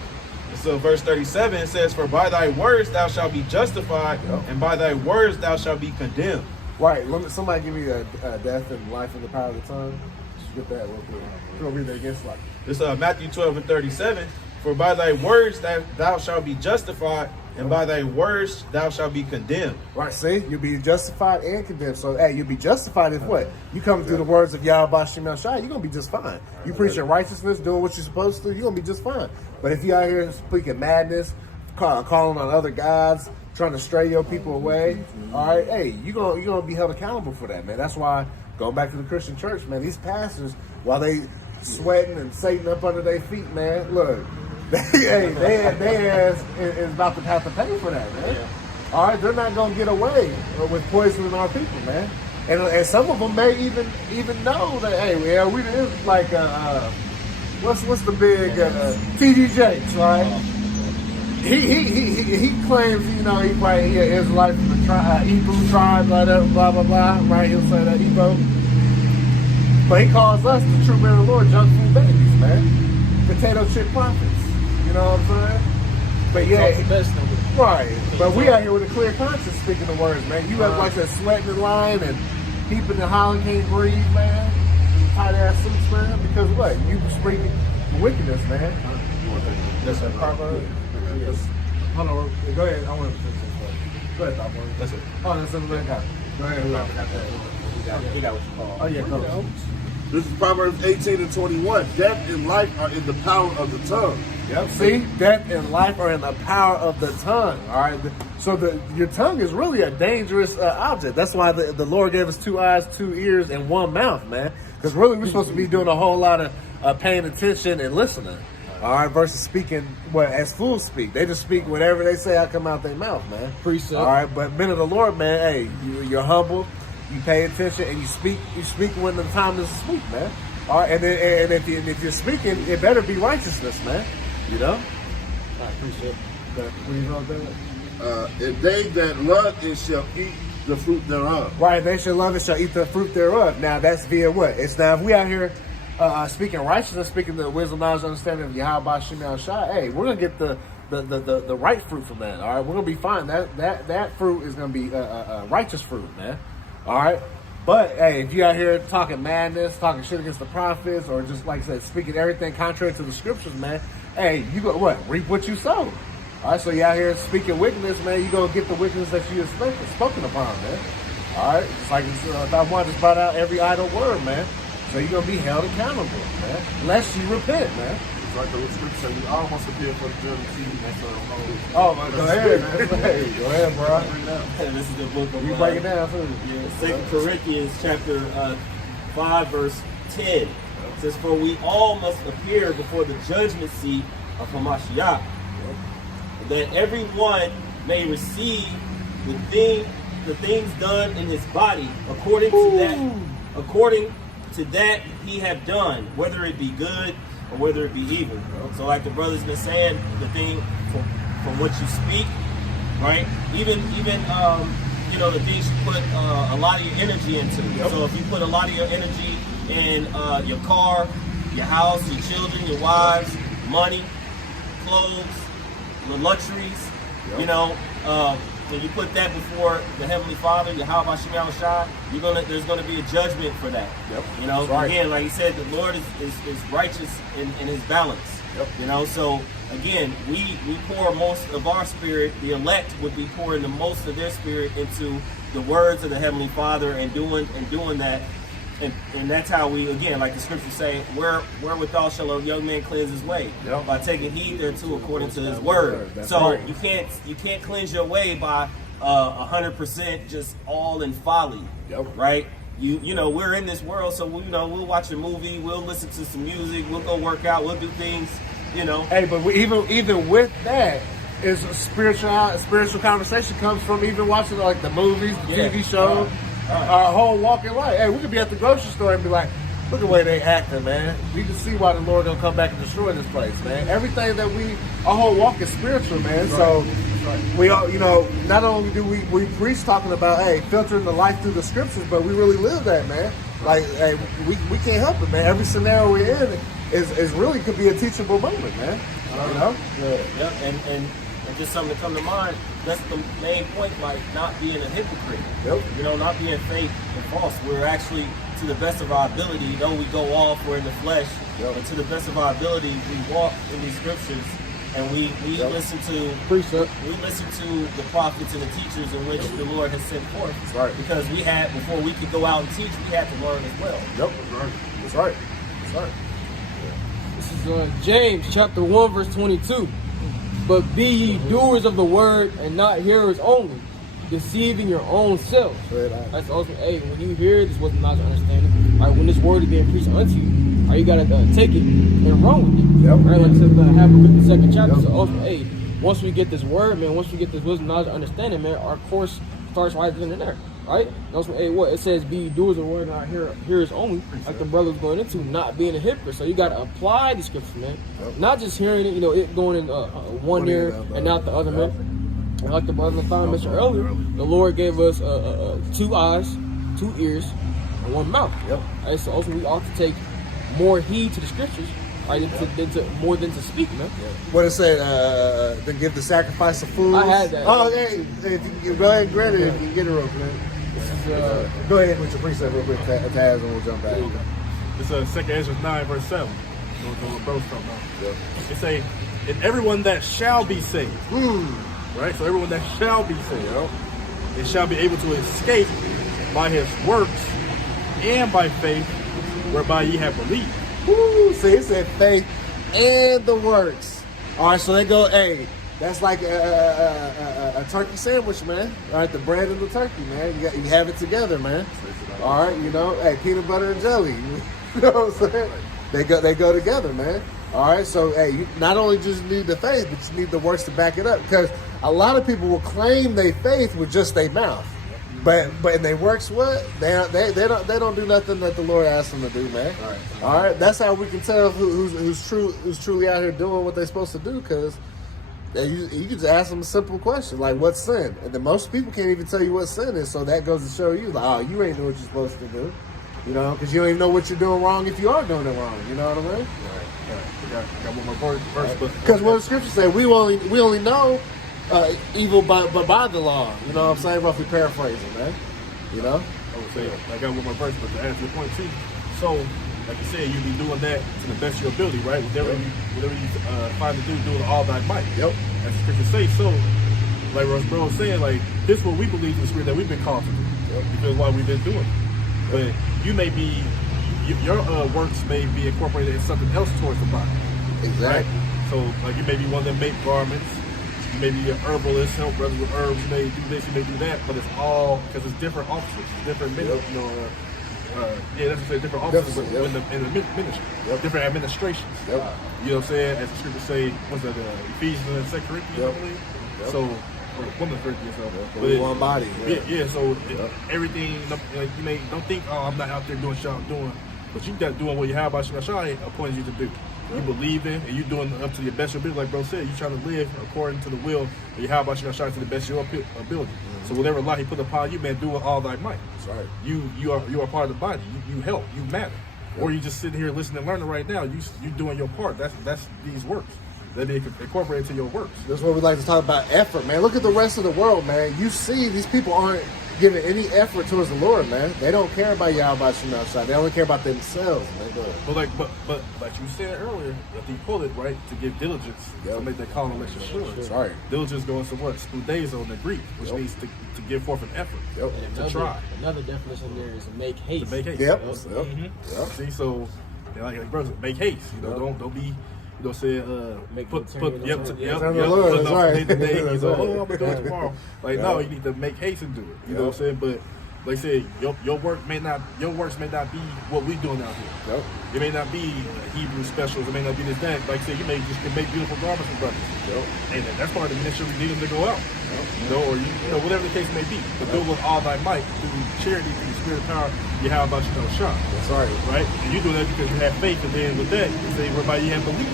So verse 37 it says, "For by thy words thou shalt be justified, and by thy words thou shalt be condemned." Right. Somebody give me a death and life in the power of the tongue. Just get that real quick. We're gonna read that against like. This Matthew 12 and 37. For by thy words thou shalt be justified, and by thy words thou shalt be condemned. Right, see? You'll be justified and condemned. So, hey, you'll be justified if what? You come through the words of Yahweh Shemashai, you're going to be just fine. You preaching righteousness, doing what you're supposed to, you're going to be just fine. But if you out here speaking madness, calling on other gods, trying to stray your people away, all right, hey, you're gonna be held accountable for that, man. That's why, going back to the Christian church, man, these pastors, while they sweating and Satan up under their feet, man, look, they ass is about to have to pay for that, man. Yeah. All right, they're not gonna get away with poisoning our people, man. And some of them may even know that, hey, yeah, we is like what's the big T.D. Jakes, right? He claims, he probably an Israelite from the Igbo tribe, blah blah blah, right? He'll say that Igbo, but he calls us the true men of the Lord junk food babies, man, potato chip prophets. You know what I'm saying? But yeah, the best number. Right, but we out here with a clear conscience speaking the words, man. You have like that sweating in line and peeping and hollering, can't breathe, man. Tight ass suits, man. Because what? You speaking wickedness, man. That's a proper. Hold on, go ahead. I want to finish this one. Go ahead, Top One. That's it. Oh, that's another guy. Go ahead. He got what you call. Oh yeah, go. This is Proverbs 18 and 21. Death and life are in the power of the tongue. Yep. See, death and life are in the power of the tongue. All right. So your tongue is really a dangerous object. That's why the Lord gave us 2 eyes, 2 ears, and 1 mouth, man. Because really, we're supposed to be doing a whole lot of paying attention and listening. All right, versus speaking as fools speak. They just speak whatever they say out come out their mouth, man. Precept. All right, but men of the Lord, man, hey, you're humble, you pay attention, and you speak when the time is to speak, man. All right, and if you're speaking, it better be righteousness, man. You know. I appreciate it. What you know about that? And they that love it shall eat the fruit thereof. Right, they shall love it, shall eat the fruit thereof. Now that's via what? It's now if we out here speaking righteousness, speaking the wisdom, knowledge, understanding of Yahweh Shem Shai, hey, we're gonna get the right fruit from that. All right, we're gonna be fine. That fruit is gonna be righteous fruit, man. All right. But hey, if you out here talking madness, talking shit against the prophets, or just like I said, speaking everything contrary to the scriptures, man, hey, you go what? Reap what you sow. All right, so you out here speaking wickedness, man, you gonna get the wickedness that you have spoken upon, man. All right, it's like I just brought out every idle word, man. So you're gonna be held accountable, man, unless you repent, man. It's like the scripture said, we almost appear for the judgment seat. Oh, man, go ahead, man. Hey, go ahead, bro. This is the book of You break it down, too. Yeah, 2 Corinthians chapter 5, verse 10. It says, "For we all must appear before the judgment seat of Hamashiach, that everyone may receive the things done in his body according to that he have done, whether it be good or whether it be evil." So like the brother's been saying, the thing from what you speak, right? Even you know, the things you put a lot of your energy into. So if you put a lot of your energy in your car, your house, your children, your wives, money, clothes, the luxuries, you know, when you put that before the Heavenly Father, Yahweh Shem Shai, there's gonna be a judgment for that. You know, again, like he said, the Lord is righteous in his balance. You know, so again, we pour most of our spirit, the elect would be pouring the most of their spirit into the words of the Heavenly Father and doing that. And that's how we, again, like the scriptures say, wherewithal shall a young man cleanse his way? By taking heed thereto according to his word. So you can't cleanse your way by 100% just all in folly, right? You know, we're in this world, so we'll watch a movie, we'll listen to some music, we'll go work out, we'll do things, you know. Hey, but even with that, is spiritual conversation comes from even watching like the movies, the TV shows. Our whole walk in life. Hey, we could be at the grocery store and be like, look at the way they acting, man. We can see why the Lord gonna come back and destroy this place, man. Everything that our whole walk is spiritual, man. So we all, you know, not only do we preach talking about, hey, filtering the life through the scriptures, but we really live that, man. Like, hey, we can't help it, man. Every scenario we're in is really could be a teachable moment, man. You know? Yeah, and just something to come to mind. That's the main point, like not being a hypocrite. You know, not being fake and false. We're actually, to the best of our ability, though we go off, we're in the flesh, but to the best of our ability, we walk in these scriptures and we listen to precept. We listen to the prophets and the teachers in which the Lord has sent forth. That's right. Because before we could go out and teach, we had to learn as well. That's right. This is James chapter 1 verse 22. "But be ye doers of the word and not hearers only, deceiving your own selves." That's also, hey, when you hear this wasn't not understanding. Right, when this word is being preached unto you, right, you gotta take it and run with it. Right, like I said, Habakkuk the 2nd chapter. So also, hey, once we get this word, man, once we get this wisdom, knowledge, understanding, man, our course starts right then and there. Right? And also, hey, what it says, be doers of the word, not hearers only. Like the brother's going into, not being a hypocrite. So you got to apply the scripture, man. Not just hearing it, you know, it going in one ear and not the other, man. And like the brother Nathan mentioned earlier, the Lord gave us 2 eyes, 2 ears, and 1 mouth. Right? So also we ought to take more heed to the scriptures, right? More than to speak, man. What it said, to give the sacrifice of fools. I had that. Oh, hey, if you can go ahead and grab it, if you can get it real quick. Go ahead with your precept real quick, Taz, and we'll jump back. It's 2 Ezra 9, verse 7. What bro's talking about. It say, and everyone that shall be saved. Right? So everyone that shall be saved. It shall be able to escape by his works and by faith whereby ye have believed. Woo! See, it said faith and the works. All right, so they go, hey, that's like a turkey sandwich, man. All right, the bread and the turkey, man. You have it together, man. All right, hey, peanut butter and jelly. You know what I'm saying? They go together, man. All right, so hey, you not only just need the faith, but you need the works to back it up. Because a lot of people will claim they faith with just their mouth, but in their works, what they don't do nothing that the Lord asked them to do, man. All right, that's how we can tell who's truly out here doing what they're supposed to do. Because you can just ask them a simple question like, "What's sin?" And then most people can't even tell you what sin is. So that goes to show you, like, oh, you ain't know what you're supposed to do. You know, because you don't even know what you're doing wrong if you are doing it wrong. You know what I mean? Got one more verse. Because what the scriptures say, we only know evil by the law. You know what I'm saying? Roughly paraphrasing, man. You know? I would say, I got one more verse, but to answer your point too. So, like you said, you be doing that to the best of your ability, right? Whatever you find to do it all thy might. Yep. As the scripture say. So, like bro was saying, like, this is what we believe in the spirit that we've been called to do. Yep. Because why we've been doing it. But you may be, your works may be incorporated in something else towards the body. Exactly. Right? So, like, you may be one that make garments. You may be an herbalist, help brothers with herbs. You may do this, you may do that. But it's all, because it's different offices, different ministries. That's what I say, different offices in the ministry. Different administrations. You know what I'm saying? As the scriptures say, what's that, Ephesians and 2 Corinthians, I believe? So, or one of the Corinthians, but one body. So everything, like, you may don't think, oh, I'm not out there doing what I'm doing, but you got doing what you have by Shai appointed you to do. You believe in, and you doing up to your best ability, like bro said. You trying to live according to the will of Yahweh Shai to the best of your ability. So whatever law He put upon you, man, do it all thy might. That's right. You are part of the body. You help. You matter. Or you just sitting here listening and learning right now. You doing your part. That's these works. That they incorporate into your works. That's what we like to talk about, effort, man. Look at the rest of the world, man. You see these people aren't giving any effort towards the Lord, man. They don't care about Yahweh Shai. They only care about themselves, man. But like you said earlier, I think you pulled it right to give diligence to make that call and election sure. Sorry. Diligence goes to what? Spoudazo in the Greek, which means to give forth an effort. To try. Another definition there is make haste. To make haste. See, so like brothers, make haste. You know, don't be. You know, say put today. I'm gonna do it tomorrow. Like no, you need to make haste and do it. You know what I'm saying? But like I said, your works may not be what we doing out here. It may not be Hebrew specials. It may not be this that. Like I said, you may just make beautiful garments for brothers. And that's part of the ministry. We need them to go out. You know, or you know, whatever the case may be. But do it with all thy might through charity, through the spirit of power. You have about Shai. That's right. And you do that because you have faith, and then with that, you say whereby you have belief.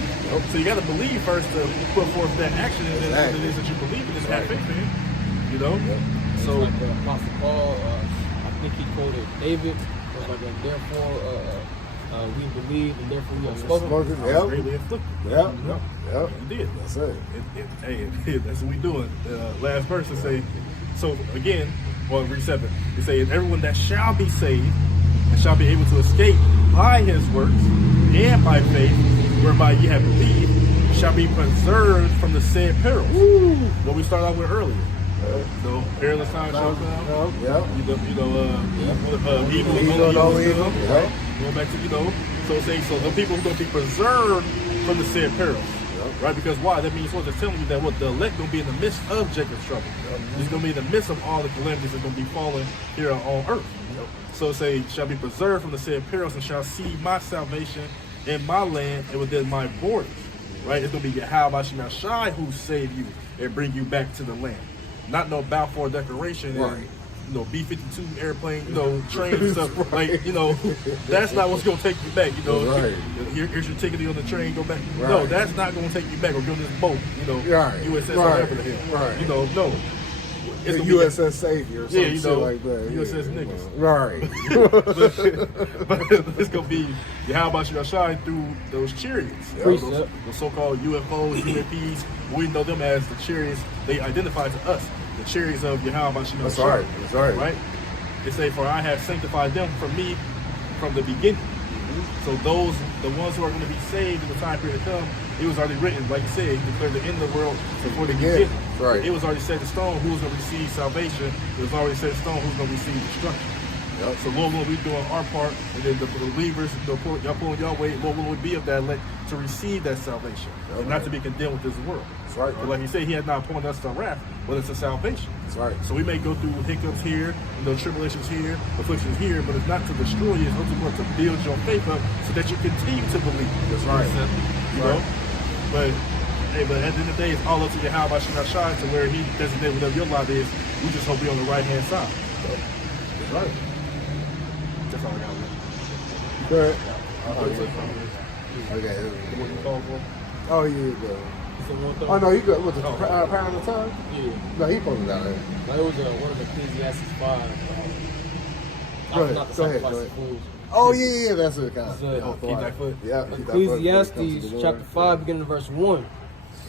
So you got to believe first to put forth that action, and then what it is that you believe in, and have faith, man. You know. So like Apostle Paul, I think he quoted David. Was like, therefore, we believe, and therefore we are spoken. Greatly afflicted. You did. That's it. Hey, that's what we doing. Last verse to say. So again, read 7. It say, and everyone that shall be saved and shall be able to escape by his works and by faith, whereby ye have believed, shall be preserved from the said perils. What we started out with earlier. Perilous times shall come. Evil only evil. Going back to, so say, so the people who are going to be preserved from the said perils. Right? Because why? That means what they're telling you, that what the elect going to be in the midst of Jacob's trouble. It's going to be in the midst of all the calamities that are going to be falling here on earth. So say, shall be preserved from the said perils, and shall see my salvation in my land and within my borders. Right? It's going to be Yahweh Shai who save you and bring you back to the land. Not no Balfour Declaration and B-52 airplane, trains and stuff. Like, that's not what's going to take you back. Here's your ticket on the train, go back. No, that's not going to take you back. Or go on this boat, USS whatever the hell. No. the gonna be- USS Savior or some Yeah, you shit know, like that. USS yeah. niggas. Right. But it's gonna be how about you shine through those chariots, Precept. those so-called UFOs, UAPs. We know them as the chariots. They identify to us the chariots of Yahweh. That's right. That's right. Right. They say, "For I have sanctified them for me from the beginning." So those, the ones who are going to be saved in the time period to come, it was already written, like you said, he declared the end of the world before the beginning. Right. It was already set in stone who's going to receive salvation. It was already set in stone who's going to receive destruction. Yep. So Lord will be doing our part, and then the believers, y'all pulling your weight, Lord will be of that elect to receive that salvation, and not to be condemned with this world. That's right. But like you said, he has not appointed us to wrath, but it's a salvation. That's right. So we may go through hiccups here, tribulations here, afflictions here, but it's not to destroy you, it's ultimately to build your faith up so that you continue to believe. That's right. You know? But hey, but at the end of the day, it's all up to you how about you not shine to where he designated whatever your lot is. We just hope we're on the right hand side. That's right. That's all I got. Go ahead. The one you called for? Oh, yeah, bro. It's the one thing. Oh, no, you good. What, the pound of time? Yeah. No, he posted out there. Like, it was one of the Ecclesiastes 5. Go ahead, Not the go ahead, sacrifice go of fools. Oh, yeah, that's what it kind It's, of. Keep that foot. Yeah, keep that foot when it comes to Ecclesiastes the chapter Lord. 5, beginning of verse 1.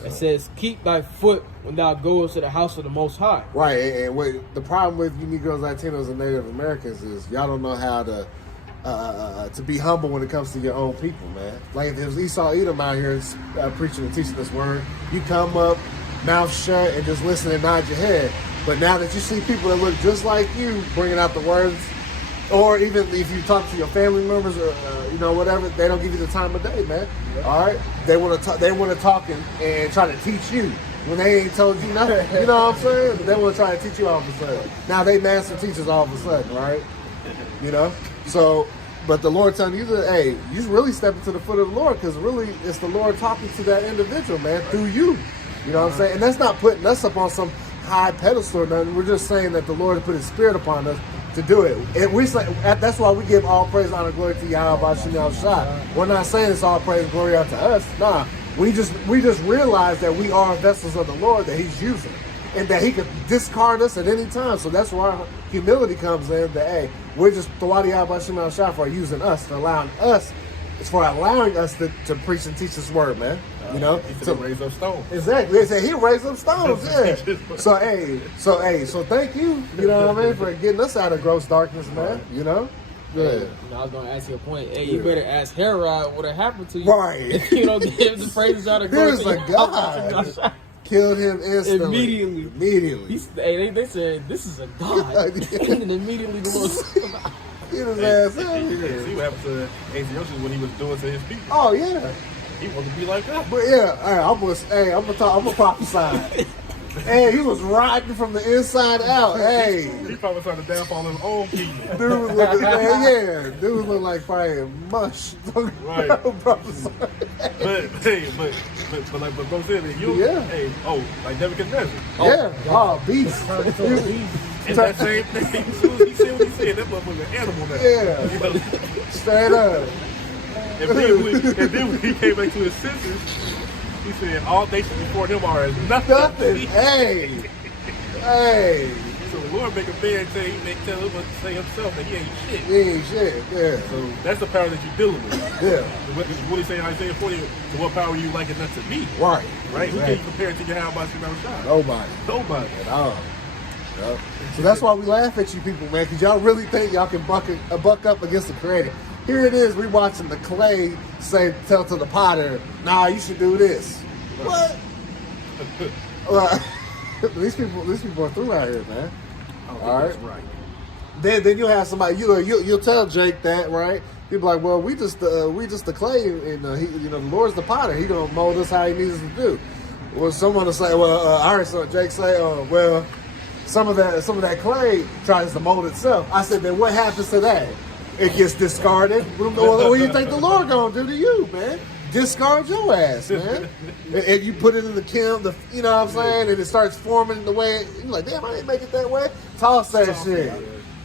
It says, "Keep thy foot when thou goest to the house of the Most High." Right, and what the problem with you Negroes, Latinos, and Native Americans is y'all don't know how to be humble when it comes to your own people, man. Like if there's Esau Edom out here preaching and teaching this word, you come up, mouth shut, and just listen and nod your head. But now that you see people that look just like you bringing out the words, or even if you talk to your family members or whatever, they don't give you the time of day, man. All right, they want to talk. They want to talk and try to teach you when they ain't told you nothing. You know what I'm saying? They want to try to teach you all of a sudden. Now they master teachers all of a sudden, right? You know. So, but the Lord telling you that, hey, you really step into the foot of the Lord because really it's the Lord talking to that individual, man, through you. You know what I'm saying? And that's not putting us up on some high pedestal or nothing. We're just saying that the Lord has put His Spirit upon us to do it. And we say that's why we give all praise, honor, glory to Yahweh Shem Shai. We're not saying it's all praise and glory unto us. Nah, we just realize that we are vessels of the Lord that He's using, and that He could discard us at any time. So that's where our humility comes in. That hey, we're just Thawadi Yahweh Shem Shai for using us, for allowing us to preach and teach His word, man. You know, He said raise up stones. exactly. They say He raised up stones. Yeah. So thank you. You know what I mean, for getting us out of gross darkness, man. You know. Yeah. I was gonna ask you a point. Hey, you better ask Herod what happened to you. Right. If you don't give the praises out of There's glory a to God. Killed him instantly. Immediately. They said this is a God. And immediately the Lord said, Get his ass out of See here. what happened to Antiochus when he was doing to his people. Oh yeah. He wanted to be like that. But yeah, hey, I'm gonna prophesy. Hey, he was rotten from the inside out. Hey, He probably started to downfall his own people. dude was looking, dude was looking like probably mush. Right. Prophesy. But bro said that you, Yeah. hey, like Nebuchadnezzar. Yeah, beast. And that same thing, as soon as he said what he said, that motherfucker an animal now. Yeah. You know? Straight up. And then when he came back to his senses, he said all nations before him are as nothing. Nothing. Hey. So the Lord make a man tell him what to say himself that he ain't shit. He ain't shit. Yeah. So that's the power that you're dealing with. Yeah. What he say in Isaiah 40, to what power you like it unto me? Right. Right? Who can you compare it to your how about you shine? Nobody. Nobody. At all. Yep. So that's why we laugh at you people, man, because y'all really think y'all can buck up against the Creator. Here it is, we watching the clay tell to the potter, nah, you should do this. What? These people are through out here, man. All right. Right. Then you'll have somebody you'll tell Jake that, right? He'll be like, well, we just the clay, and the Lord's the potter. He gonna mold us how He needs us to do. Well, someone will say, well, I heard Jake say, well, some of that clay tries to mold itself. I said, then what happens to that? It gets discarded. What do you think the Lord gonna do to you, man? Discard your ass, man. And you put it in the kiln, you know what I'm saying, and it starts forming the way. You're like, damn, I didn't make it that way. Toss that shit.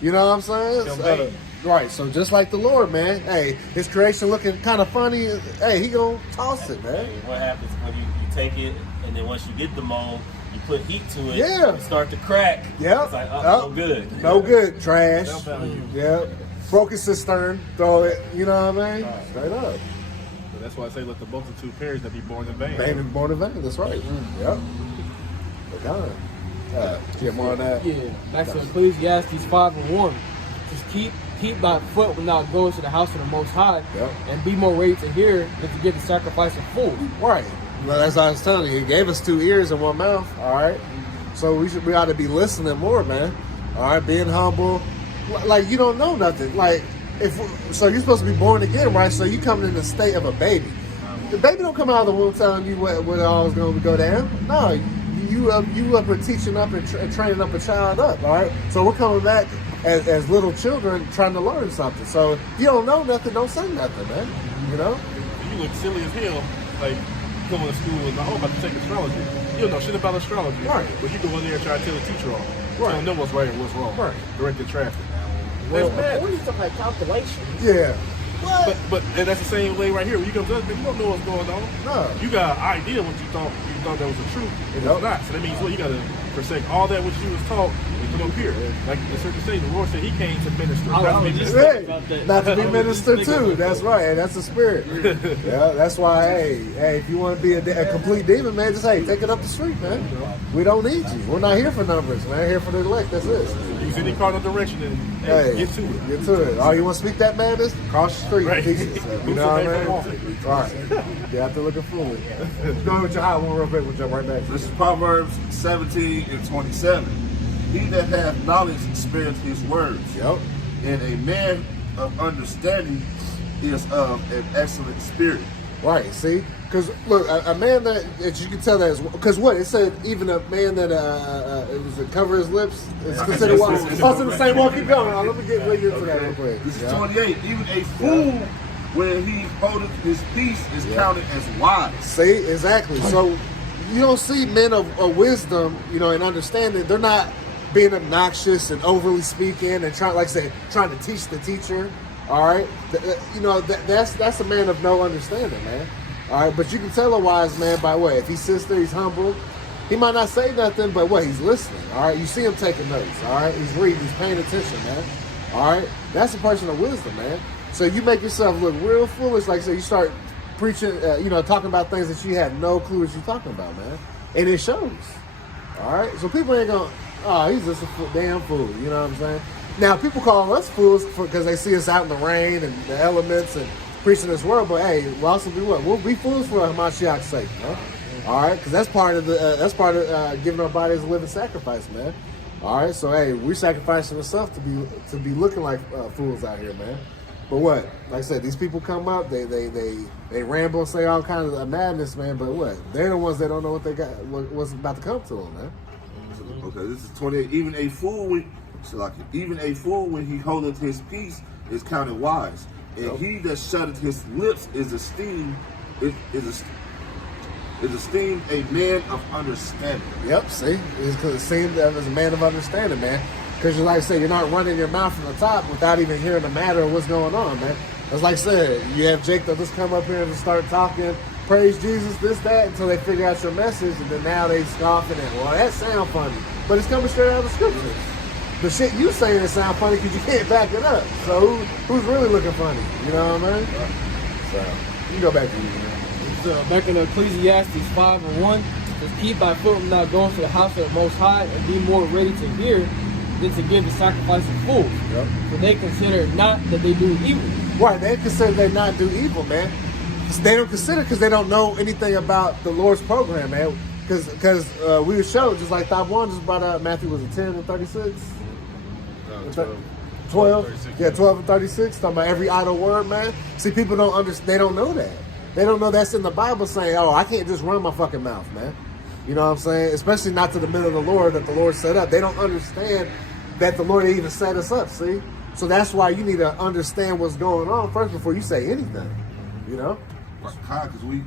You know what I'm saying? Right. So just like the Lord, man. Hey, His creation looking kind of funny. Hey, He gonna toss it, man. What happens when you take it, and then once you get the mold, you put heat to it, Yeah. it start to crack. Yep. It's like, Yep. no good. No good. Trash. No value. Yep. Broken cistern. Throw it. You know what I mean? Straight up. So that's why I say let the multitude perish that be born in vain. Vain and born in vain. That's right. Yep. But God. Get more on that. Yeah, back to Ecclesiastes 5:1. Just keep thy foot when thou goest to the house of the Most High, Yep. and be more ready to hear than to give the sacrifice of fools. Right. Well, that's what I was telling you. He gave us 2 ears and 1 mouth. All right. So we ought to be listening more, man. All right. Being humble. Like you don't know nothing. Like so you're supposed to be born again, right? So you come in the state of a baby. The baby don't come out of the womb telling you what all is going to go down. No. You up for teaching up and training up a child up, all right? So we're coming back as little children trying to learn something. So if you don't know nothing, don't say nothing, man. You know? You look silly as hell, like going to school and I'm about to take astrology. You don't know shit about astrology. Right. But you go in there and try to tell the teacher off. Right. Tell them what's right and what's wrong. Right. Directed traffic. Well, That's bad. what are you talking about calculation? Yeah. But and that's the same way right here. When you come to us, you don't know what's going on. No. You got an idea what you thought that was the truth, and Nope. it's not. So that means you got to forsake all that which you was taught and come up here. Like the scripture say, the Lord said He came to minister. I not to was be just ministered. thinking about that. Not to be I was ministered just thinking to. about That's right. And that's the spirit. Yeah, that's why, hey, if you want to be a complete demon, man, just, hey, take it up the street, man. We don't need you. We're not here for numbers, man. We're here for the elect. That's it. Use any cardinal direction and Hey, get to it. Get to it. Oh, you want to speak that madness? Cross the street. Right. Jesus. You know what I mean? All right. Get out there looking foolish. Go ahead with your hot one real quick. We'll jump right back. This is Proverbs 17 and 27. He that hath knowledge spareth his words, Yep. and a man of understanding is of an excellent spirit. Right. See? Because, look, a man that you can tell that is, because what? It said even a man that was to cover his lips is considered wise. it's Oh, it's in the same one. Keep going. Let me get into that real quick. This is Yeah. 28. Even a fool, when he holdeth his peace, is counted as wise. See? Exactly. So you don't see men of wisdom, you know, and understanding. They're not being obnoxious and overly speaking and trying to teach the teacher. All right, you know that's a man of no understanding, man. All right, but you can tell a wise man by what? If he sits there, he's humble. He might not say nothing, but what? He's listening. All right, you see him taking notes. All right, he's reading, he's paying attention, man. All right, that's a person of wisdom, man. So you make yourself look real foolish, like so you start preaching, you know, talking about things that you have no clue what you're talking about, man, and it shows. All right, so people ain't gonna. Oh, he's just a damn fool. You know what I'm saying? Now, people call us fools because they see us out in the rain and the elements and preaching this word. But hey, we'll also be what? We'll be fools for Hamashiach's sake, man. All right, because that's part of giving our body as a living sacrifice, man. All right, so hey, we're sacrificing ourselves to be looking like fools out here, man. But what? Like I said, these people come up, they ramble and say all kinds of madness, man. But what? They're the ones that don't know what they got, what's about to come to them, man. Okay, this is 28. Even a fool when he holdeth his peace is counted wise, and he that shutteth his lips is esteemed a man of understanding. Yep, see? It's seen as a man of understanding, man. Because you like I said, you're not running your mouth from the top without even hearing the matter of what's going on, man. That's like I said, you have Jake that just come up here and just start talking, praise Jesus, this, that, until they figure out your message, and then now they scoffing at, well, that sound funny. But it's coming straight out of the scriptures. The shit you saying it sound funny because you can't back it up. So who's really looking funny? You know what I mean? So you can go back to you, man. So back in Ecclesiastes 5:1, just keep thy foot from not going to the house of the Most High, and be more ready to hear than to give the sacrifice of fools. Yep. For they consider not that they do evil. Right, they consider they not do evil, man. They don't consider because they don't know anything about the Lord's program, man. Because we were showed, just like Thought One just brought up, Matthew was it 10 and 36? 12? 36. Yeah, 12 and 36, talking about every idle word, man. See, people don't understand, they don't know that. They don't know that's in the Bible saying, oh, I can't just run my fucking mouth, man. You know what I'm saying? Especially not to the men of the Lord that the Lord set up. They don't understand that the Lord even set us up, see? So that's why you need to understand what's going on first before you say anything, you know? Because we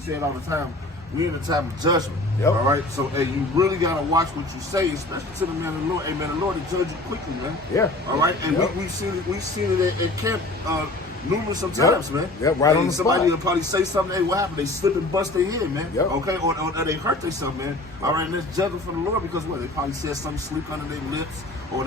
say it all the time. We in the time of judgment. Yep. All right. So hey, you really gotta watch what you say, especially to the man of the Lord. Hey, man, the Lord will judge you quickly, man. Yeah. All right. And Yep. we seen it at camp numerous of times, man. Yep, right on the somebody spot. will probably say something, hey, what happened? They slip and bust their head, man. Yep. Okay, or they hurt themselves, man. All right, and let's judge them from the Lord because what? They probably said something slick under their lips, or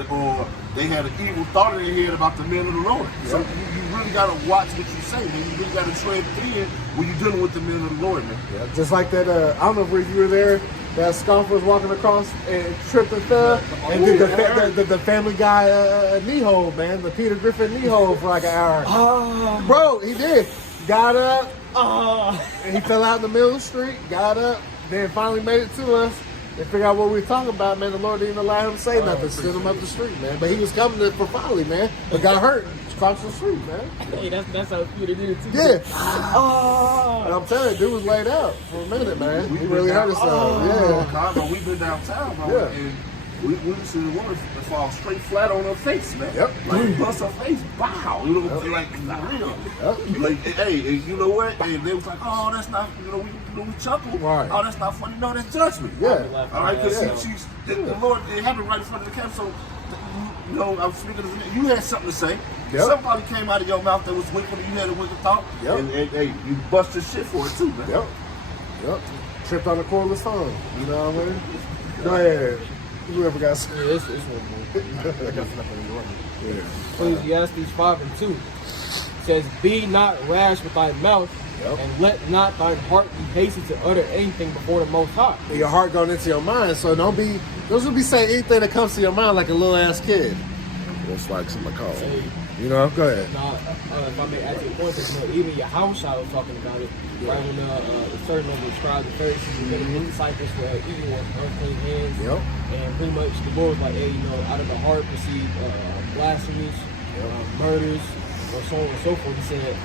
they had an evil thought in their head about the men of the Lord. So you really got to watch what you say, man. You really got to tread thin when you're dealing with the men of the Lord, man. Yeah, just like that, I don't know if you were there, that scoffer was walking across and tripped and fell, and did the Family Guy knee hold, man, the Peter Griffin knee hold for like an hour. Bro, he did. Got up, and he fell out in the middle of the street, got up, then finally made it to us. They figured out what we were talking about, man. The Lord didn't allow him to say nothing, send him up the street, man. But he was coming for folly, man, but got hurt across the street, man. Hey, that's how Peter did it too. Yeah. And I'm telling you, dude was laid out for a minute, man. He really hurt himself. Yeah. Bro, we've been downtown, bro, Yeah. and we just see the woman fall straight flat on her face, man. Yep. Like, bust her face, wow. You know, like, not real. Yep. Like, hey, and you know what? Hey, they was like, oh, that's not, we chuckle. Right. Oh, that's not funny. No, that's judgment. Yeah. All right, because Yeah. the Lord, it happened right in front of the camp, so, you know, I'm speaking of, you had something to say. Yep. Somebody came out of your mouth that was wicked, and you had a wicked thought. Yep. And hey, you bust your shit for it too, man. Yep. Tripped on the cordless phone. You know what I mean? Go ahead. Whoever got Yeah, it's one more. Ecclesiastes 5:2 says, "Be not rash with thy mouth, and let not thine heart be hasty to utter anything before the Most High." your heart going into your mind, so don't just be saying anything that comes to your mind like a little ass kid. Looks like somebody called. Hey, You know, go ahead. now, if I may add to your point, because even Yahushua was talking about it, right when certain of the scribes and Pharisees were getting the disciples for eating with unclean hands. Yep. And pretty much the Lord was like, hey, out of the heart proceed blasphemies, murders, or so on and so forth. He said,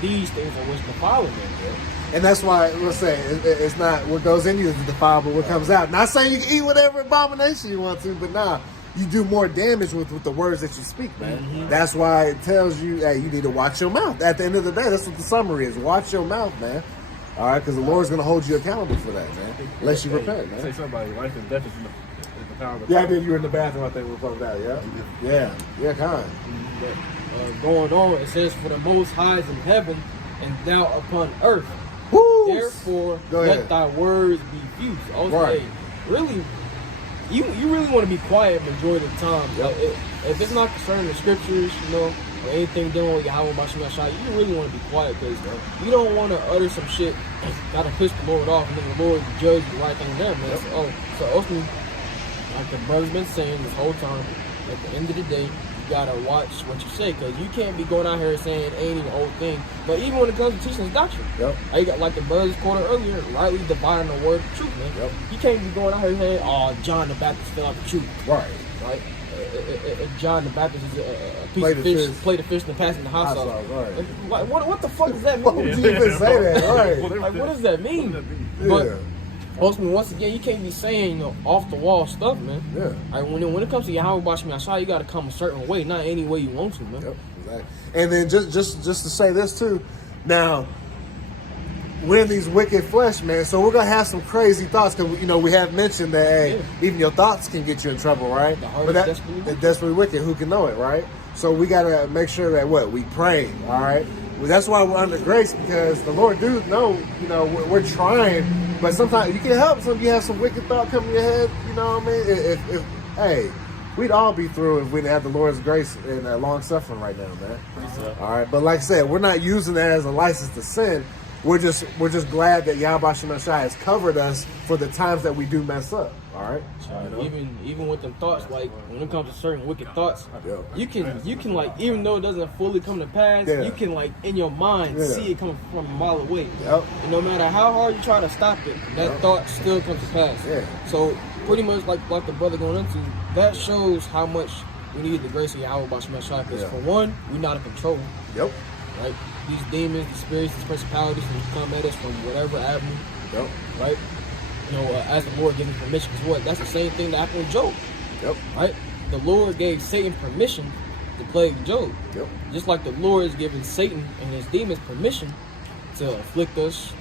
these things are what's defiling them. And that's why, let's say, it's not what goes in you is defiled, but what comes out. Not saying you can eat whatever abomination you want to, but nah, you do more damage with the words that you speak, man. Mm-hmm. That's why it tells you, hey, you need to watch your mouth. At the end of the day, that's what the summary is. Watch your mouth, man. All right, because the Lord's going to hold you accountable for that, man. Unless you repent, Say man. somebody, life and death is in the power of the Yeah, I tongue. did. You were in the bathroom, I think we talked about, yeah? Yeah, kind of. But going on, it says, "For the Most High is in heaven, and thou upon earth. Woo! Therefore, Go let ahead. thy words be few." Also, Right. hey, really, you really want to be quiet majority of the time. Yep. Like, if it's not concerning the scriptures, or anything dealing with Yahweh Bashim Shai, you really want to be quiet because you don't want to utter some shit that'll piss the Lord off, and then the Lord judge the right thing there, man. So ultimately, like the brother's been saying this whole time, at the end of the day, you gotta watch what you say, because you can't be going out here saying ain't even old thing. But even when it comes to teaching his doctrine, you got, like the brothers quoted earlier, rightly dividing the word of truth, man. You can't be going out here saying, "Oh, John the Baptist fell out the truth." Right. Right? If John the Baptist is a piece Plate of of fish, fish. plate of fish, and passing the hot Hot sauce. sauce, right. What the fuck does that Why would mean? you even say that? Right. Like, what does that mean? Yeah. But ultimately, once again, you can't be saying off the wall stuff, man. Yeah. Like, when it comes to Yahweh Bashim Yashai, you got to come a certain way, not any way you want to, man. Yep, exactly. And then just to say this too, now we're in these wicked flesh, man. So we're gonna have some crazy thoughts because we have mentioned that hey, even your thoughts can get you in trouble, right? The heart But is desperately wicked. desperately wicked. Who can know it, right? So we gotta make sure that we pray, all right. Well, that's why we're under grace, because the Lord do know, we're trying, but sometimes you can help. Some you have some wicked thought come in your head, you know what I mean? If hey, we'd all be through if we didn't have the Lord's grace and long suffering right now, man. All right, but like I said, we're not using that as a license to sin. We're just glad that Yahweh Shem Shai has covered us for the times that we do mess up. All right. Even with them thoughts, like when it comes to certain wicked thoughts, Yeah. you can like, even though it doesn't fully come to pass, Yeah. you can like in your mind Yeah. see it coming from a mile away. Yep. And no matter how hard you try to stop it, that thought still comes to pass. Yeah. So pretty much like the brother going into, that shows how much we need the grace of Yahweh Bashim Shai. Because for one, we're not in control. Yep. Right? These demons, these spirits, these principalities can come at us from whatever avenue. Yep. Right? As the Lord giving permission. Because that's the same thing that happened with Job. Yep. Right? The Lord gave Satan permission to plague Job. Yep. Just like the Lord is giving Satan and his demons permission to afflict us,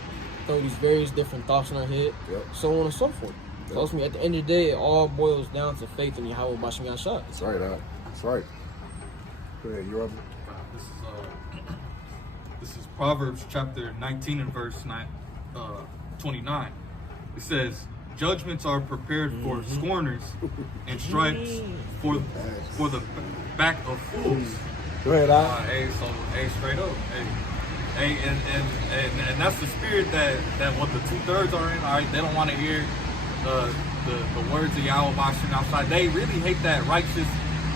throw these various different thoughts in our head, Yep. so on and so forth. So ultimately, at the end of the day, it all boils down to faith in Yahweh Bashim Yashai. That's right. That's right. Go ahead. You're up. This is This is Proverbs chapter 19 and verse 29. It says, "Judgments are prepared for scorners, and stripes for the back of fools." Go ahead, Al. Hey, so hey, straight up, hey, and that's the spirit that what the 2/3 are in. All right, they don't want to hear the words of Yahweh Bashim outside. They really hate that righteous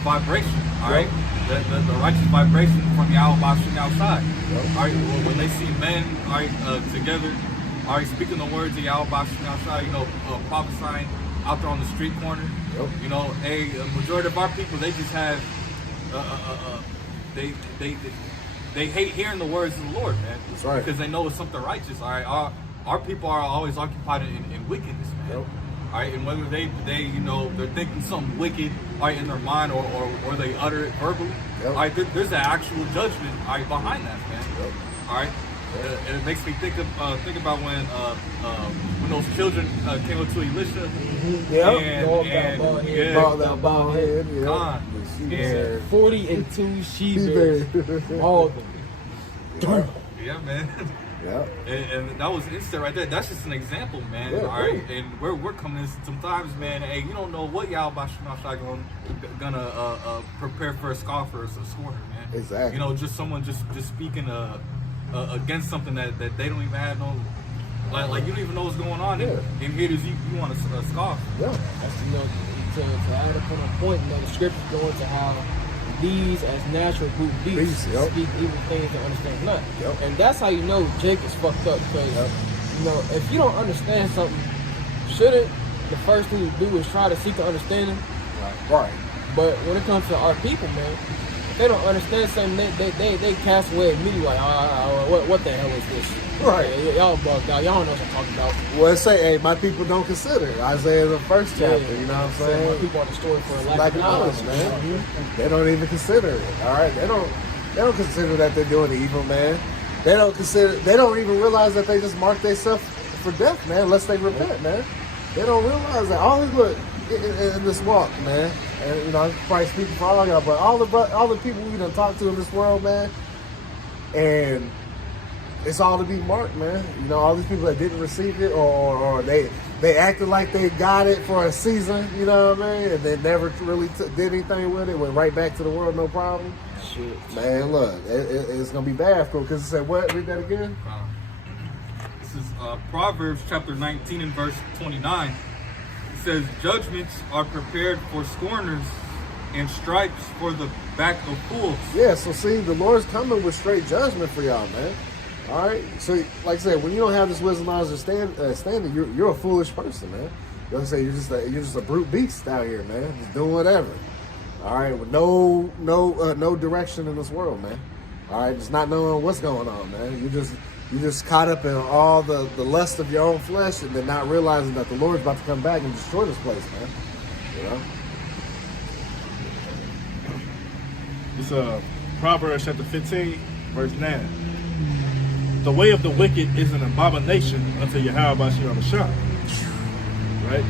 vibration. All right, the righteous vibration from Yahweh Bashim outside. All right, when they see men, all right, together, all right, speaking the words of Yahweh Bashim outside, you know, prophesying out there on the street corner. You know, a majority of our people, they just have they hate hearing the words of the Lord, man. That's right. Because they know it's something righteous. All right, our people are always occupied in wickedness, man. All right, and whether they you know, they're thinking something wicked, all right, in their mind, or they utter it verbally, all right, there's an actual judgment, all right, behind that, man. All right. And it makes me think about when those children came up to Elisha That bald head. and 42 she-bears. All of them. yeah, man. Yeah. And that was instant right there. That's just an example, man. Yeah, all right, and we're coming in sometimes, man. Hey, you don't know what Yahweh Bashim gonna prepare for a scoffer or a scorner, man. Exactly. You know, just someone just speaking against something that they don't even have no, like you don't even know what's going on. And here it is, you want to scoff. Yeah. That's, you know, to add up on a point, you know, the scriptures go into how these as natural brute beasts speak evil things and understand not. And that's how you know Jake is fucked up, because you know, if you don't understand something, shouldn't the first thing you do is try to seek to understand it? Right. But when it comes to our people, man, if they don't understand something, they cast away immediately. Like, what the hell is this? Right. Y'all bugged out. Y'all don't know what I'm talking about. Well, it say, hey, my people don't consider. Isaiah the first chapter, you know what I'm saying? My people are destroyed for a Lack of knowledge, man. They don't even consider it. All right, they don't consider that they're doing evil, man. They don't even realize that they just marked themselves for death, man, unless they repent, man. They don't realize that. All these look in this walk, man. And you know, I'm probably speaking for all y'all, but all the people we done talked to in this world, man, and it's all to be marked, man. You know, all these people that didn't receive it, or they acted like they got it for a season, you know what I mean, and they never really did anything with it. Went right back to the world, no problem. Shit, man, look, it's gonna be bad, because it said what? Read that again. This is Proverbs chapter 19 and verse 29. It says, "Judgments are prepared for scorners, and stripes for the back of fools." Yeah, so see, the Lord's coming with straight judgment for y'all, man. All right, so like I said, when you don't have this wisdom, knowledge, understanding, you're a foolish person, man. You know what I'm saying? You're just a brute beast out here, man, just doing whatever. All right, with no direction in this world, man. All right, just not knowing what's going on, man. You just caught up in all the lust of your own flesh, and then not realizing that the Lord's about to come back and destroy this place, man. You know. It's Proverbs chapter 15, verse 9. "The way of the wicked is an abomination unto Yahweh Bashim Shah." Right?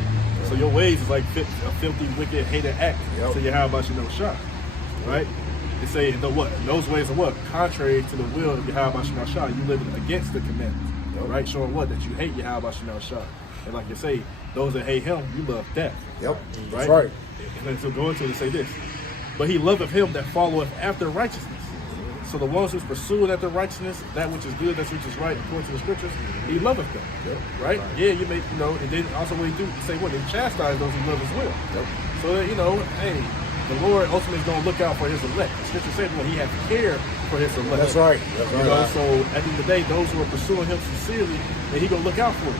So your ways is like a filthy, wicked, hated act to Yahweh Bashim Shah. Right? They say those ways are what? Contrary to the will of Yahweh Bashim Shah. You living against the commandments. Right? Showing what? That you hate Yahweh Bashim Shah. And like you say, those that hate him, you love death. Yep. Right? That's right. And then to go into it and say this. "But he loveth him that followeth after righteousness." So the ones who's pursuing after righteousness, that which is good, that which is right, according to the scriptures, he loveth them. Right? Yeah, you may, you know, and then also what he do, he say what? He chastise those he loves as well. So, you know, hey, the Lord ultimately is going to look out for his elect. The scripture says, well, he has care for his elect. That's right. You know, so at the end of the day, those who are pursuing him sincerely, then he going to look out for you.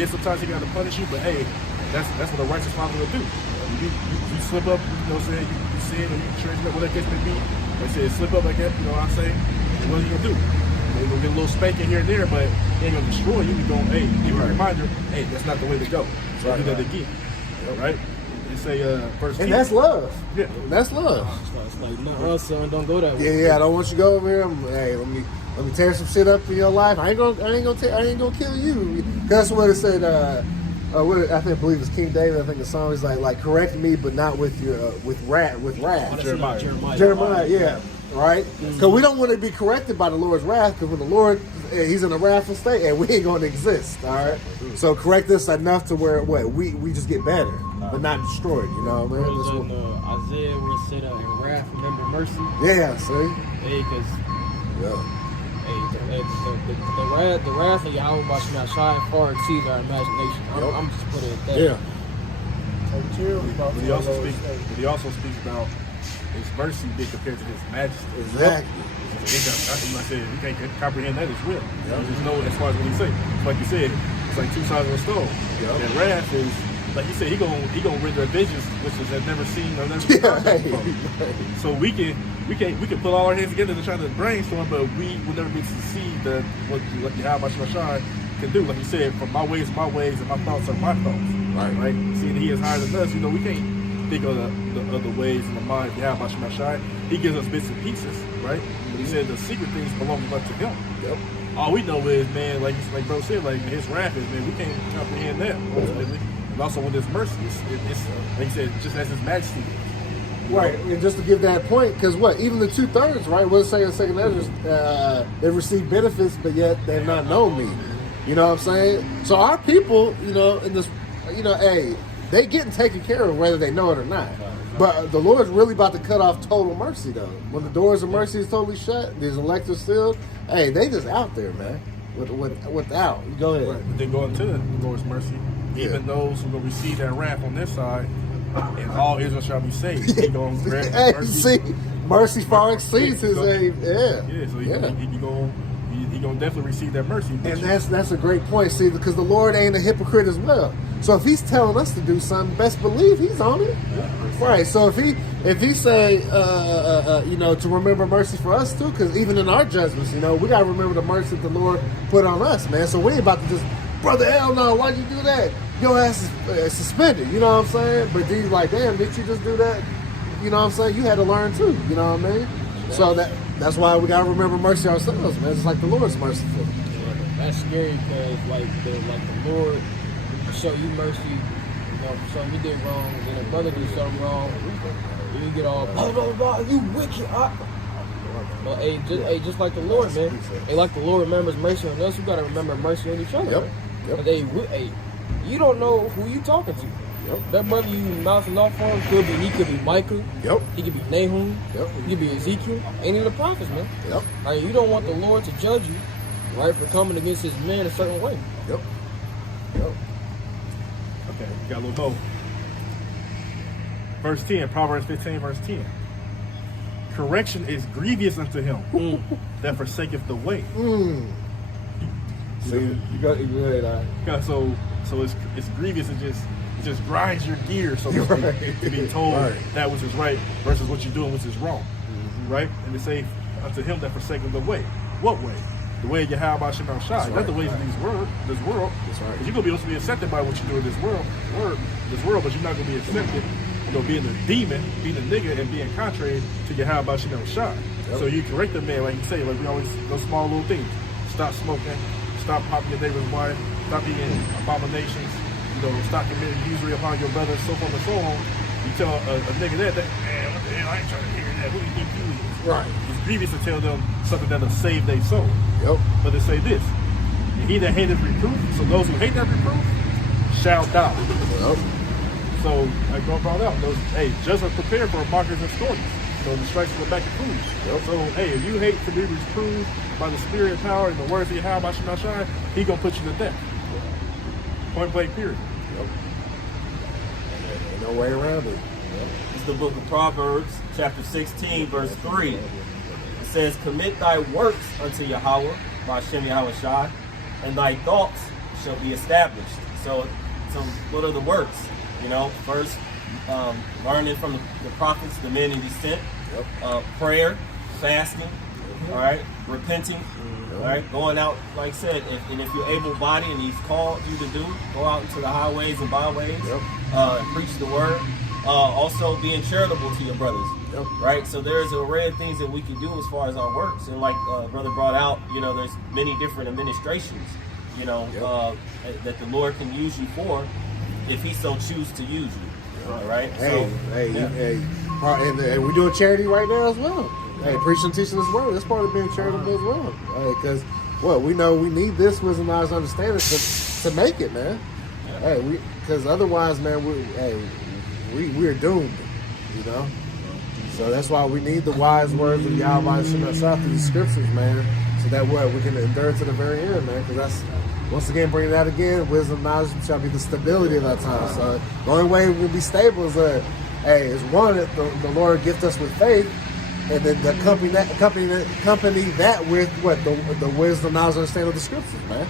Yeah, sometimes he got to punish you, but hey, that's what a righteous father will do. You slip up, you know what I'm saying, you sin or you transgress, whatever the case may be. They say slip up like that, you know what I'm saying? What are you gonna do? You're gonna get a little spanking here and there, but it ain't gonna destroy you. You're gonna, hey, give you a reminder, hey, that's not the way to go. So do that again. Right? They say verse 10. And that's love. Yeah. That's love. It's like, no, son, don't go that way. Yeah, I don't want you to go over here. Hey, let me tear some shit up in your life. I ain't gonna kill you. That's what it said. I believe it's King David. I think the song is like correct me, but not with your with wrath. Jeremiah. Jeremiah, yeah. right? Because we don't want to be corrected by the Lord's wrath, because when the Lord, he's in a wrathful state, and we ain't going to exist, all right? So correct us enough to where, we just get better, but not destroyed, you know what I mean? What That's is in Isaiah where it said, in wrath, remember mercy? yeah, see? Hey, because Yeah. the wrath of Yahweh Bashim Shai far exceeds our imagination. I'm just putting it there. Yeah. But he also speaks about his mercy being compared to his majesty. Exactly. Like I said, we can't comprehend that as well. You just know as far as what he say. Like you said, it's like two sides of a stone. And wrath is, like you said, he gonna render vengeance, which is have never seen or never seen. So we can put all our hands together to try to brainstorm, but we will never be able to see what Yahweh Shai can do. Like you said, from my ways, and my thoughts are my thoughts. Right. Seeing he is higher than us, we can't think of the other ways in the mind of Yahweh Shai. He gives us bits and pieces, right? But he said the secret things belong to him. Yep. All we know is, man, like bro said, like his wrath is, man, we can't comprehend that ultimately. And also with his mercy, it's like he said, just as his majesty is. Right, and just to give that point, because even the 2/3, right? What it's saying in Second Ezra, they've received benefits, but yet they've not known me. You know what I'm saying? So our people, in this, hey, they getting taken care of whether they know it or not. But the Lord's really about to cut off total mercy, though. When the doors of mercy is totally shut, these electors sealed, hey, they just out there, man. Without. Go ahead. Right. But then going to the Lord's mercy, even those who will receive that wrath on this side, and all Israel shall be saved. He gonna grant Hey, mercy. see, mercy far exceeds his aid. Yeah. Yeah, so he gonna definitely receive that mercy. And that's a great point, see, because the Lord ain't a hypocrite as well. So if he's telling us to do something, best believe he's on it. Right. So if he say to remember mercy for us too, because even in our judgments, we gotta remember the mercy that the Lord put on us, man. So we ain't about to just, brother, hell no, why'd you do that? Your ass is suspended, you know what I'm saying? But then you're like, damn, did you just do that? You know what I'm saying? You had to learn too, you know what I mean? So that's why we gotta remember mercy ourselves, man. It's like the Lord's merciful. That's scary because the Lord show you mercy, something you did wrong, and then a brother do something wrong, you get all blah blah blah, you wicked. But just like the Lord, man. Hey, like the Lord remembers mercy on us, we gotta remember mercy on each other. Yep. But you don't know who you talking to. Yep. That brother you mouthing off on could be Micah. Yep. He could be Nahum. Yep. He could be Ezekiel. Any of the prophets, man. Yep. Like, you don't want the Lord to judge you, right, for coming against his men a certain way. Yep. Okay, got a little more. Verse 10, Proverbs 15, verse 10. Correction is grievous unto him that forsaketh the way. So you go ahead, Yeah, so it's grievous. It just grinds your gears, so to speak, to be told that which is right versus what you're doing, which is wrong. Right? And they say unto him that forsaketh the way. What way? The way of Yahweh Shem Shai. Not the ways of this world. That's right. Because you're gonna be accepted by what you do in this world, but you're not gonna be accepted, being a demon, being a nigga, and being contrary to Yahweh Shem Shai. So you correct the man, like you say, like we always, those small little things. Stop smoking. Stop popping your neighbor's wife. Stop eating abominations. Stop committing usury upon your brother, so forth and so on. You tell a nigga that, man, what the hell? I ain't trying to hear that. Who do you think you is? Right. It's grievous to tell them something that'll save their soul. Yep. But they say this: he that hateth reproof, so those who hate that reproof shall die. Yep. So, like God brought out, just are prepared for mockers and scorners. The strikes of the back of food. Yep. So, if you hate to be reproved by the spirit and power and the words of Yahweh Shem Shai, he gonna put you to death. Point blank, period. Yep. Ain't no way around it. It's the book of Proverbs, chapter 16, verse 3. It says, commit thy works unto Yahweh, by Shem Yahweh Shai, and thy thoughts shall be established. So what are the works? First, learning from the prophets, the men in descent, prayer, fasting, all right, repenting, all right, going out, like I said, if you're able-bodied and he's called you to go out into the highways and byways, preach the word, also being charitable to your brothers, right? So there's an array of things that we can do as far as our works, and like brother brought out, there's many different administrations, that the Lord can use you for, if he so choose to use you. All right. And we're doing charity right now as well. hey, preaching and teaching this word, that's part of being charitable as well. Because, we know we need this wisdom, knowledge, understanding to make it, man. Hey, because otherwise, man, we're doomed, you know? So that's why we need the wise words of Yahweh Shem Yasaf through the scriptures, man. So that we can endure to the very end, man. Because that's, once again, bringing that again, wisdom, knowledge shall be the stability of that time. So the only way we'll be stable is, is one, the Lord gift us with faith, and then the accompany that with what the wisdom, knowledge, understanding of the scriptures, man.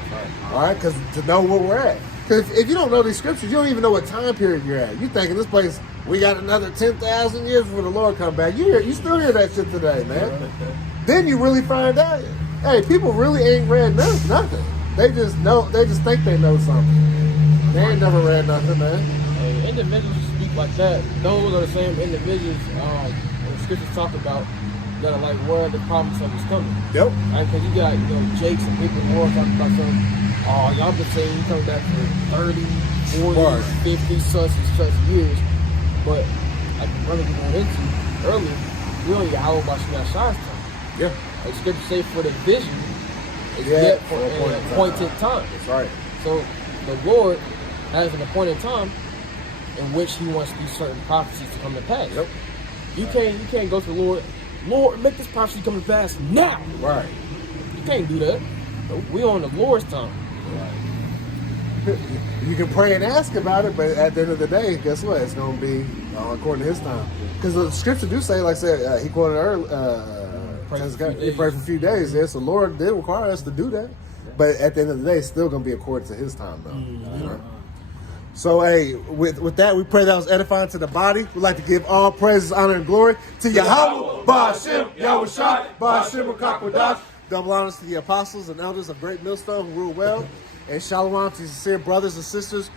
All right, because to know where we're at. Because if you don't know these scriptures, you don't even know what time period you're at. You think in this place we got another 10,000 years before the Lord come back. You still hear that shit today, man. Then you really find out, hey, people really ain't read nothing. They just know. They just think they know something. They ain't never read nothing, man. Hey, individuals who speak like that, those are the same individuals when scriptures talk about that are like, where the promise of is coming. Yep. Right? Because you got, Jakes and people more talking about something. Oh, y'all been saying you coming back for 30, 40, 50 such and such years. But like the brother we went into earlier, we only Yahweh Bashar time. Yeah. Like scripture say for the vision is yet for an appointed time. That's right. So the Lord has an appointed time in which He wants these certain prophecies to come to pass. Yep. You can't go to the Lord, make this prophecy come to pass now. Right. You can't do that. We on the Lord's time. You can pray and ask about it, but at the end of the day, guess what? It's going to be according to His time. Because the scripture do say, like I said, he quoted earlier, he prayed for a few days. Yes, the Lord did require us to do that. But at the end of the day, it's still going to be according to His time, though. Mm-hmm. Right? So, hey, with that, we pray that was edifying to the body. We'd like to give all praises, honor, and glory to Yahweh, Ba'ashem, Yahushua, Ba'ashem, Kakwadash. Double honors to the apostles and elders of Great Millstone who rule well. And shalom to sincere brothers and sisters,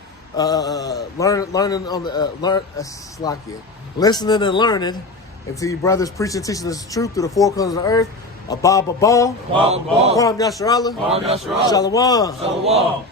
listening and learning, and to you brothers preaching and teaching us the truth through the four corners of the earth. Abba Babal, Kwam Yasharallah, Shalom.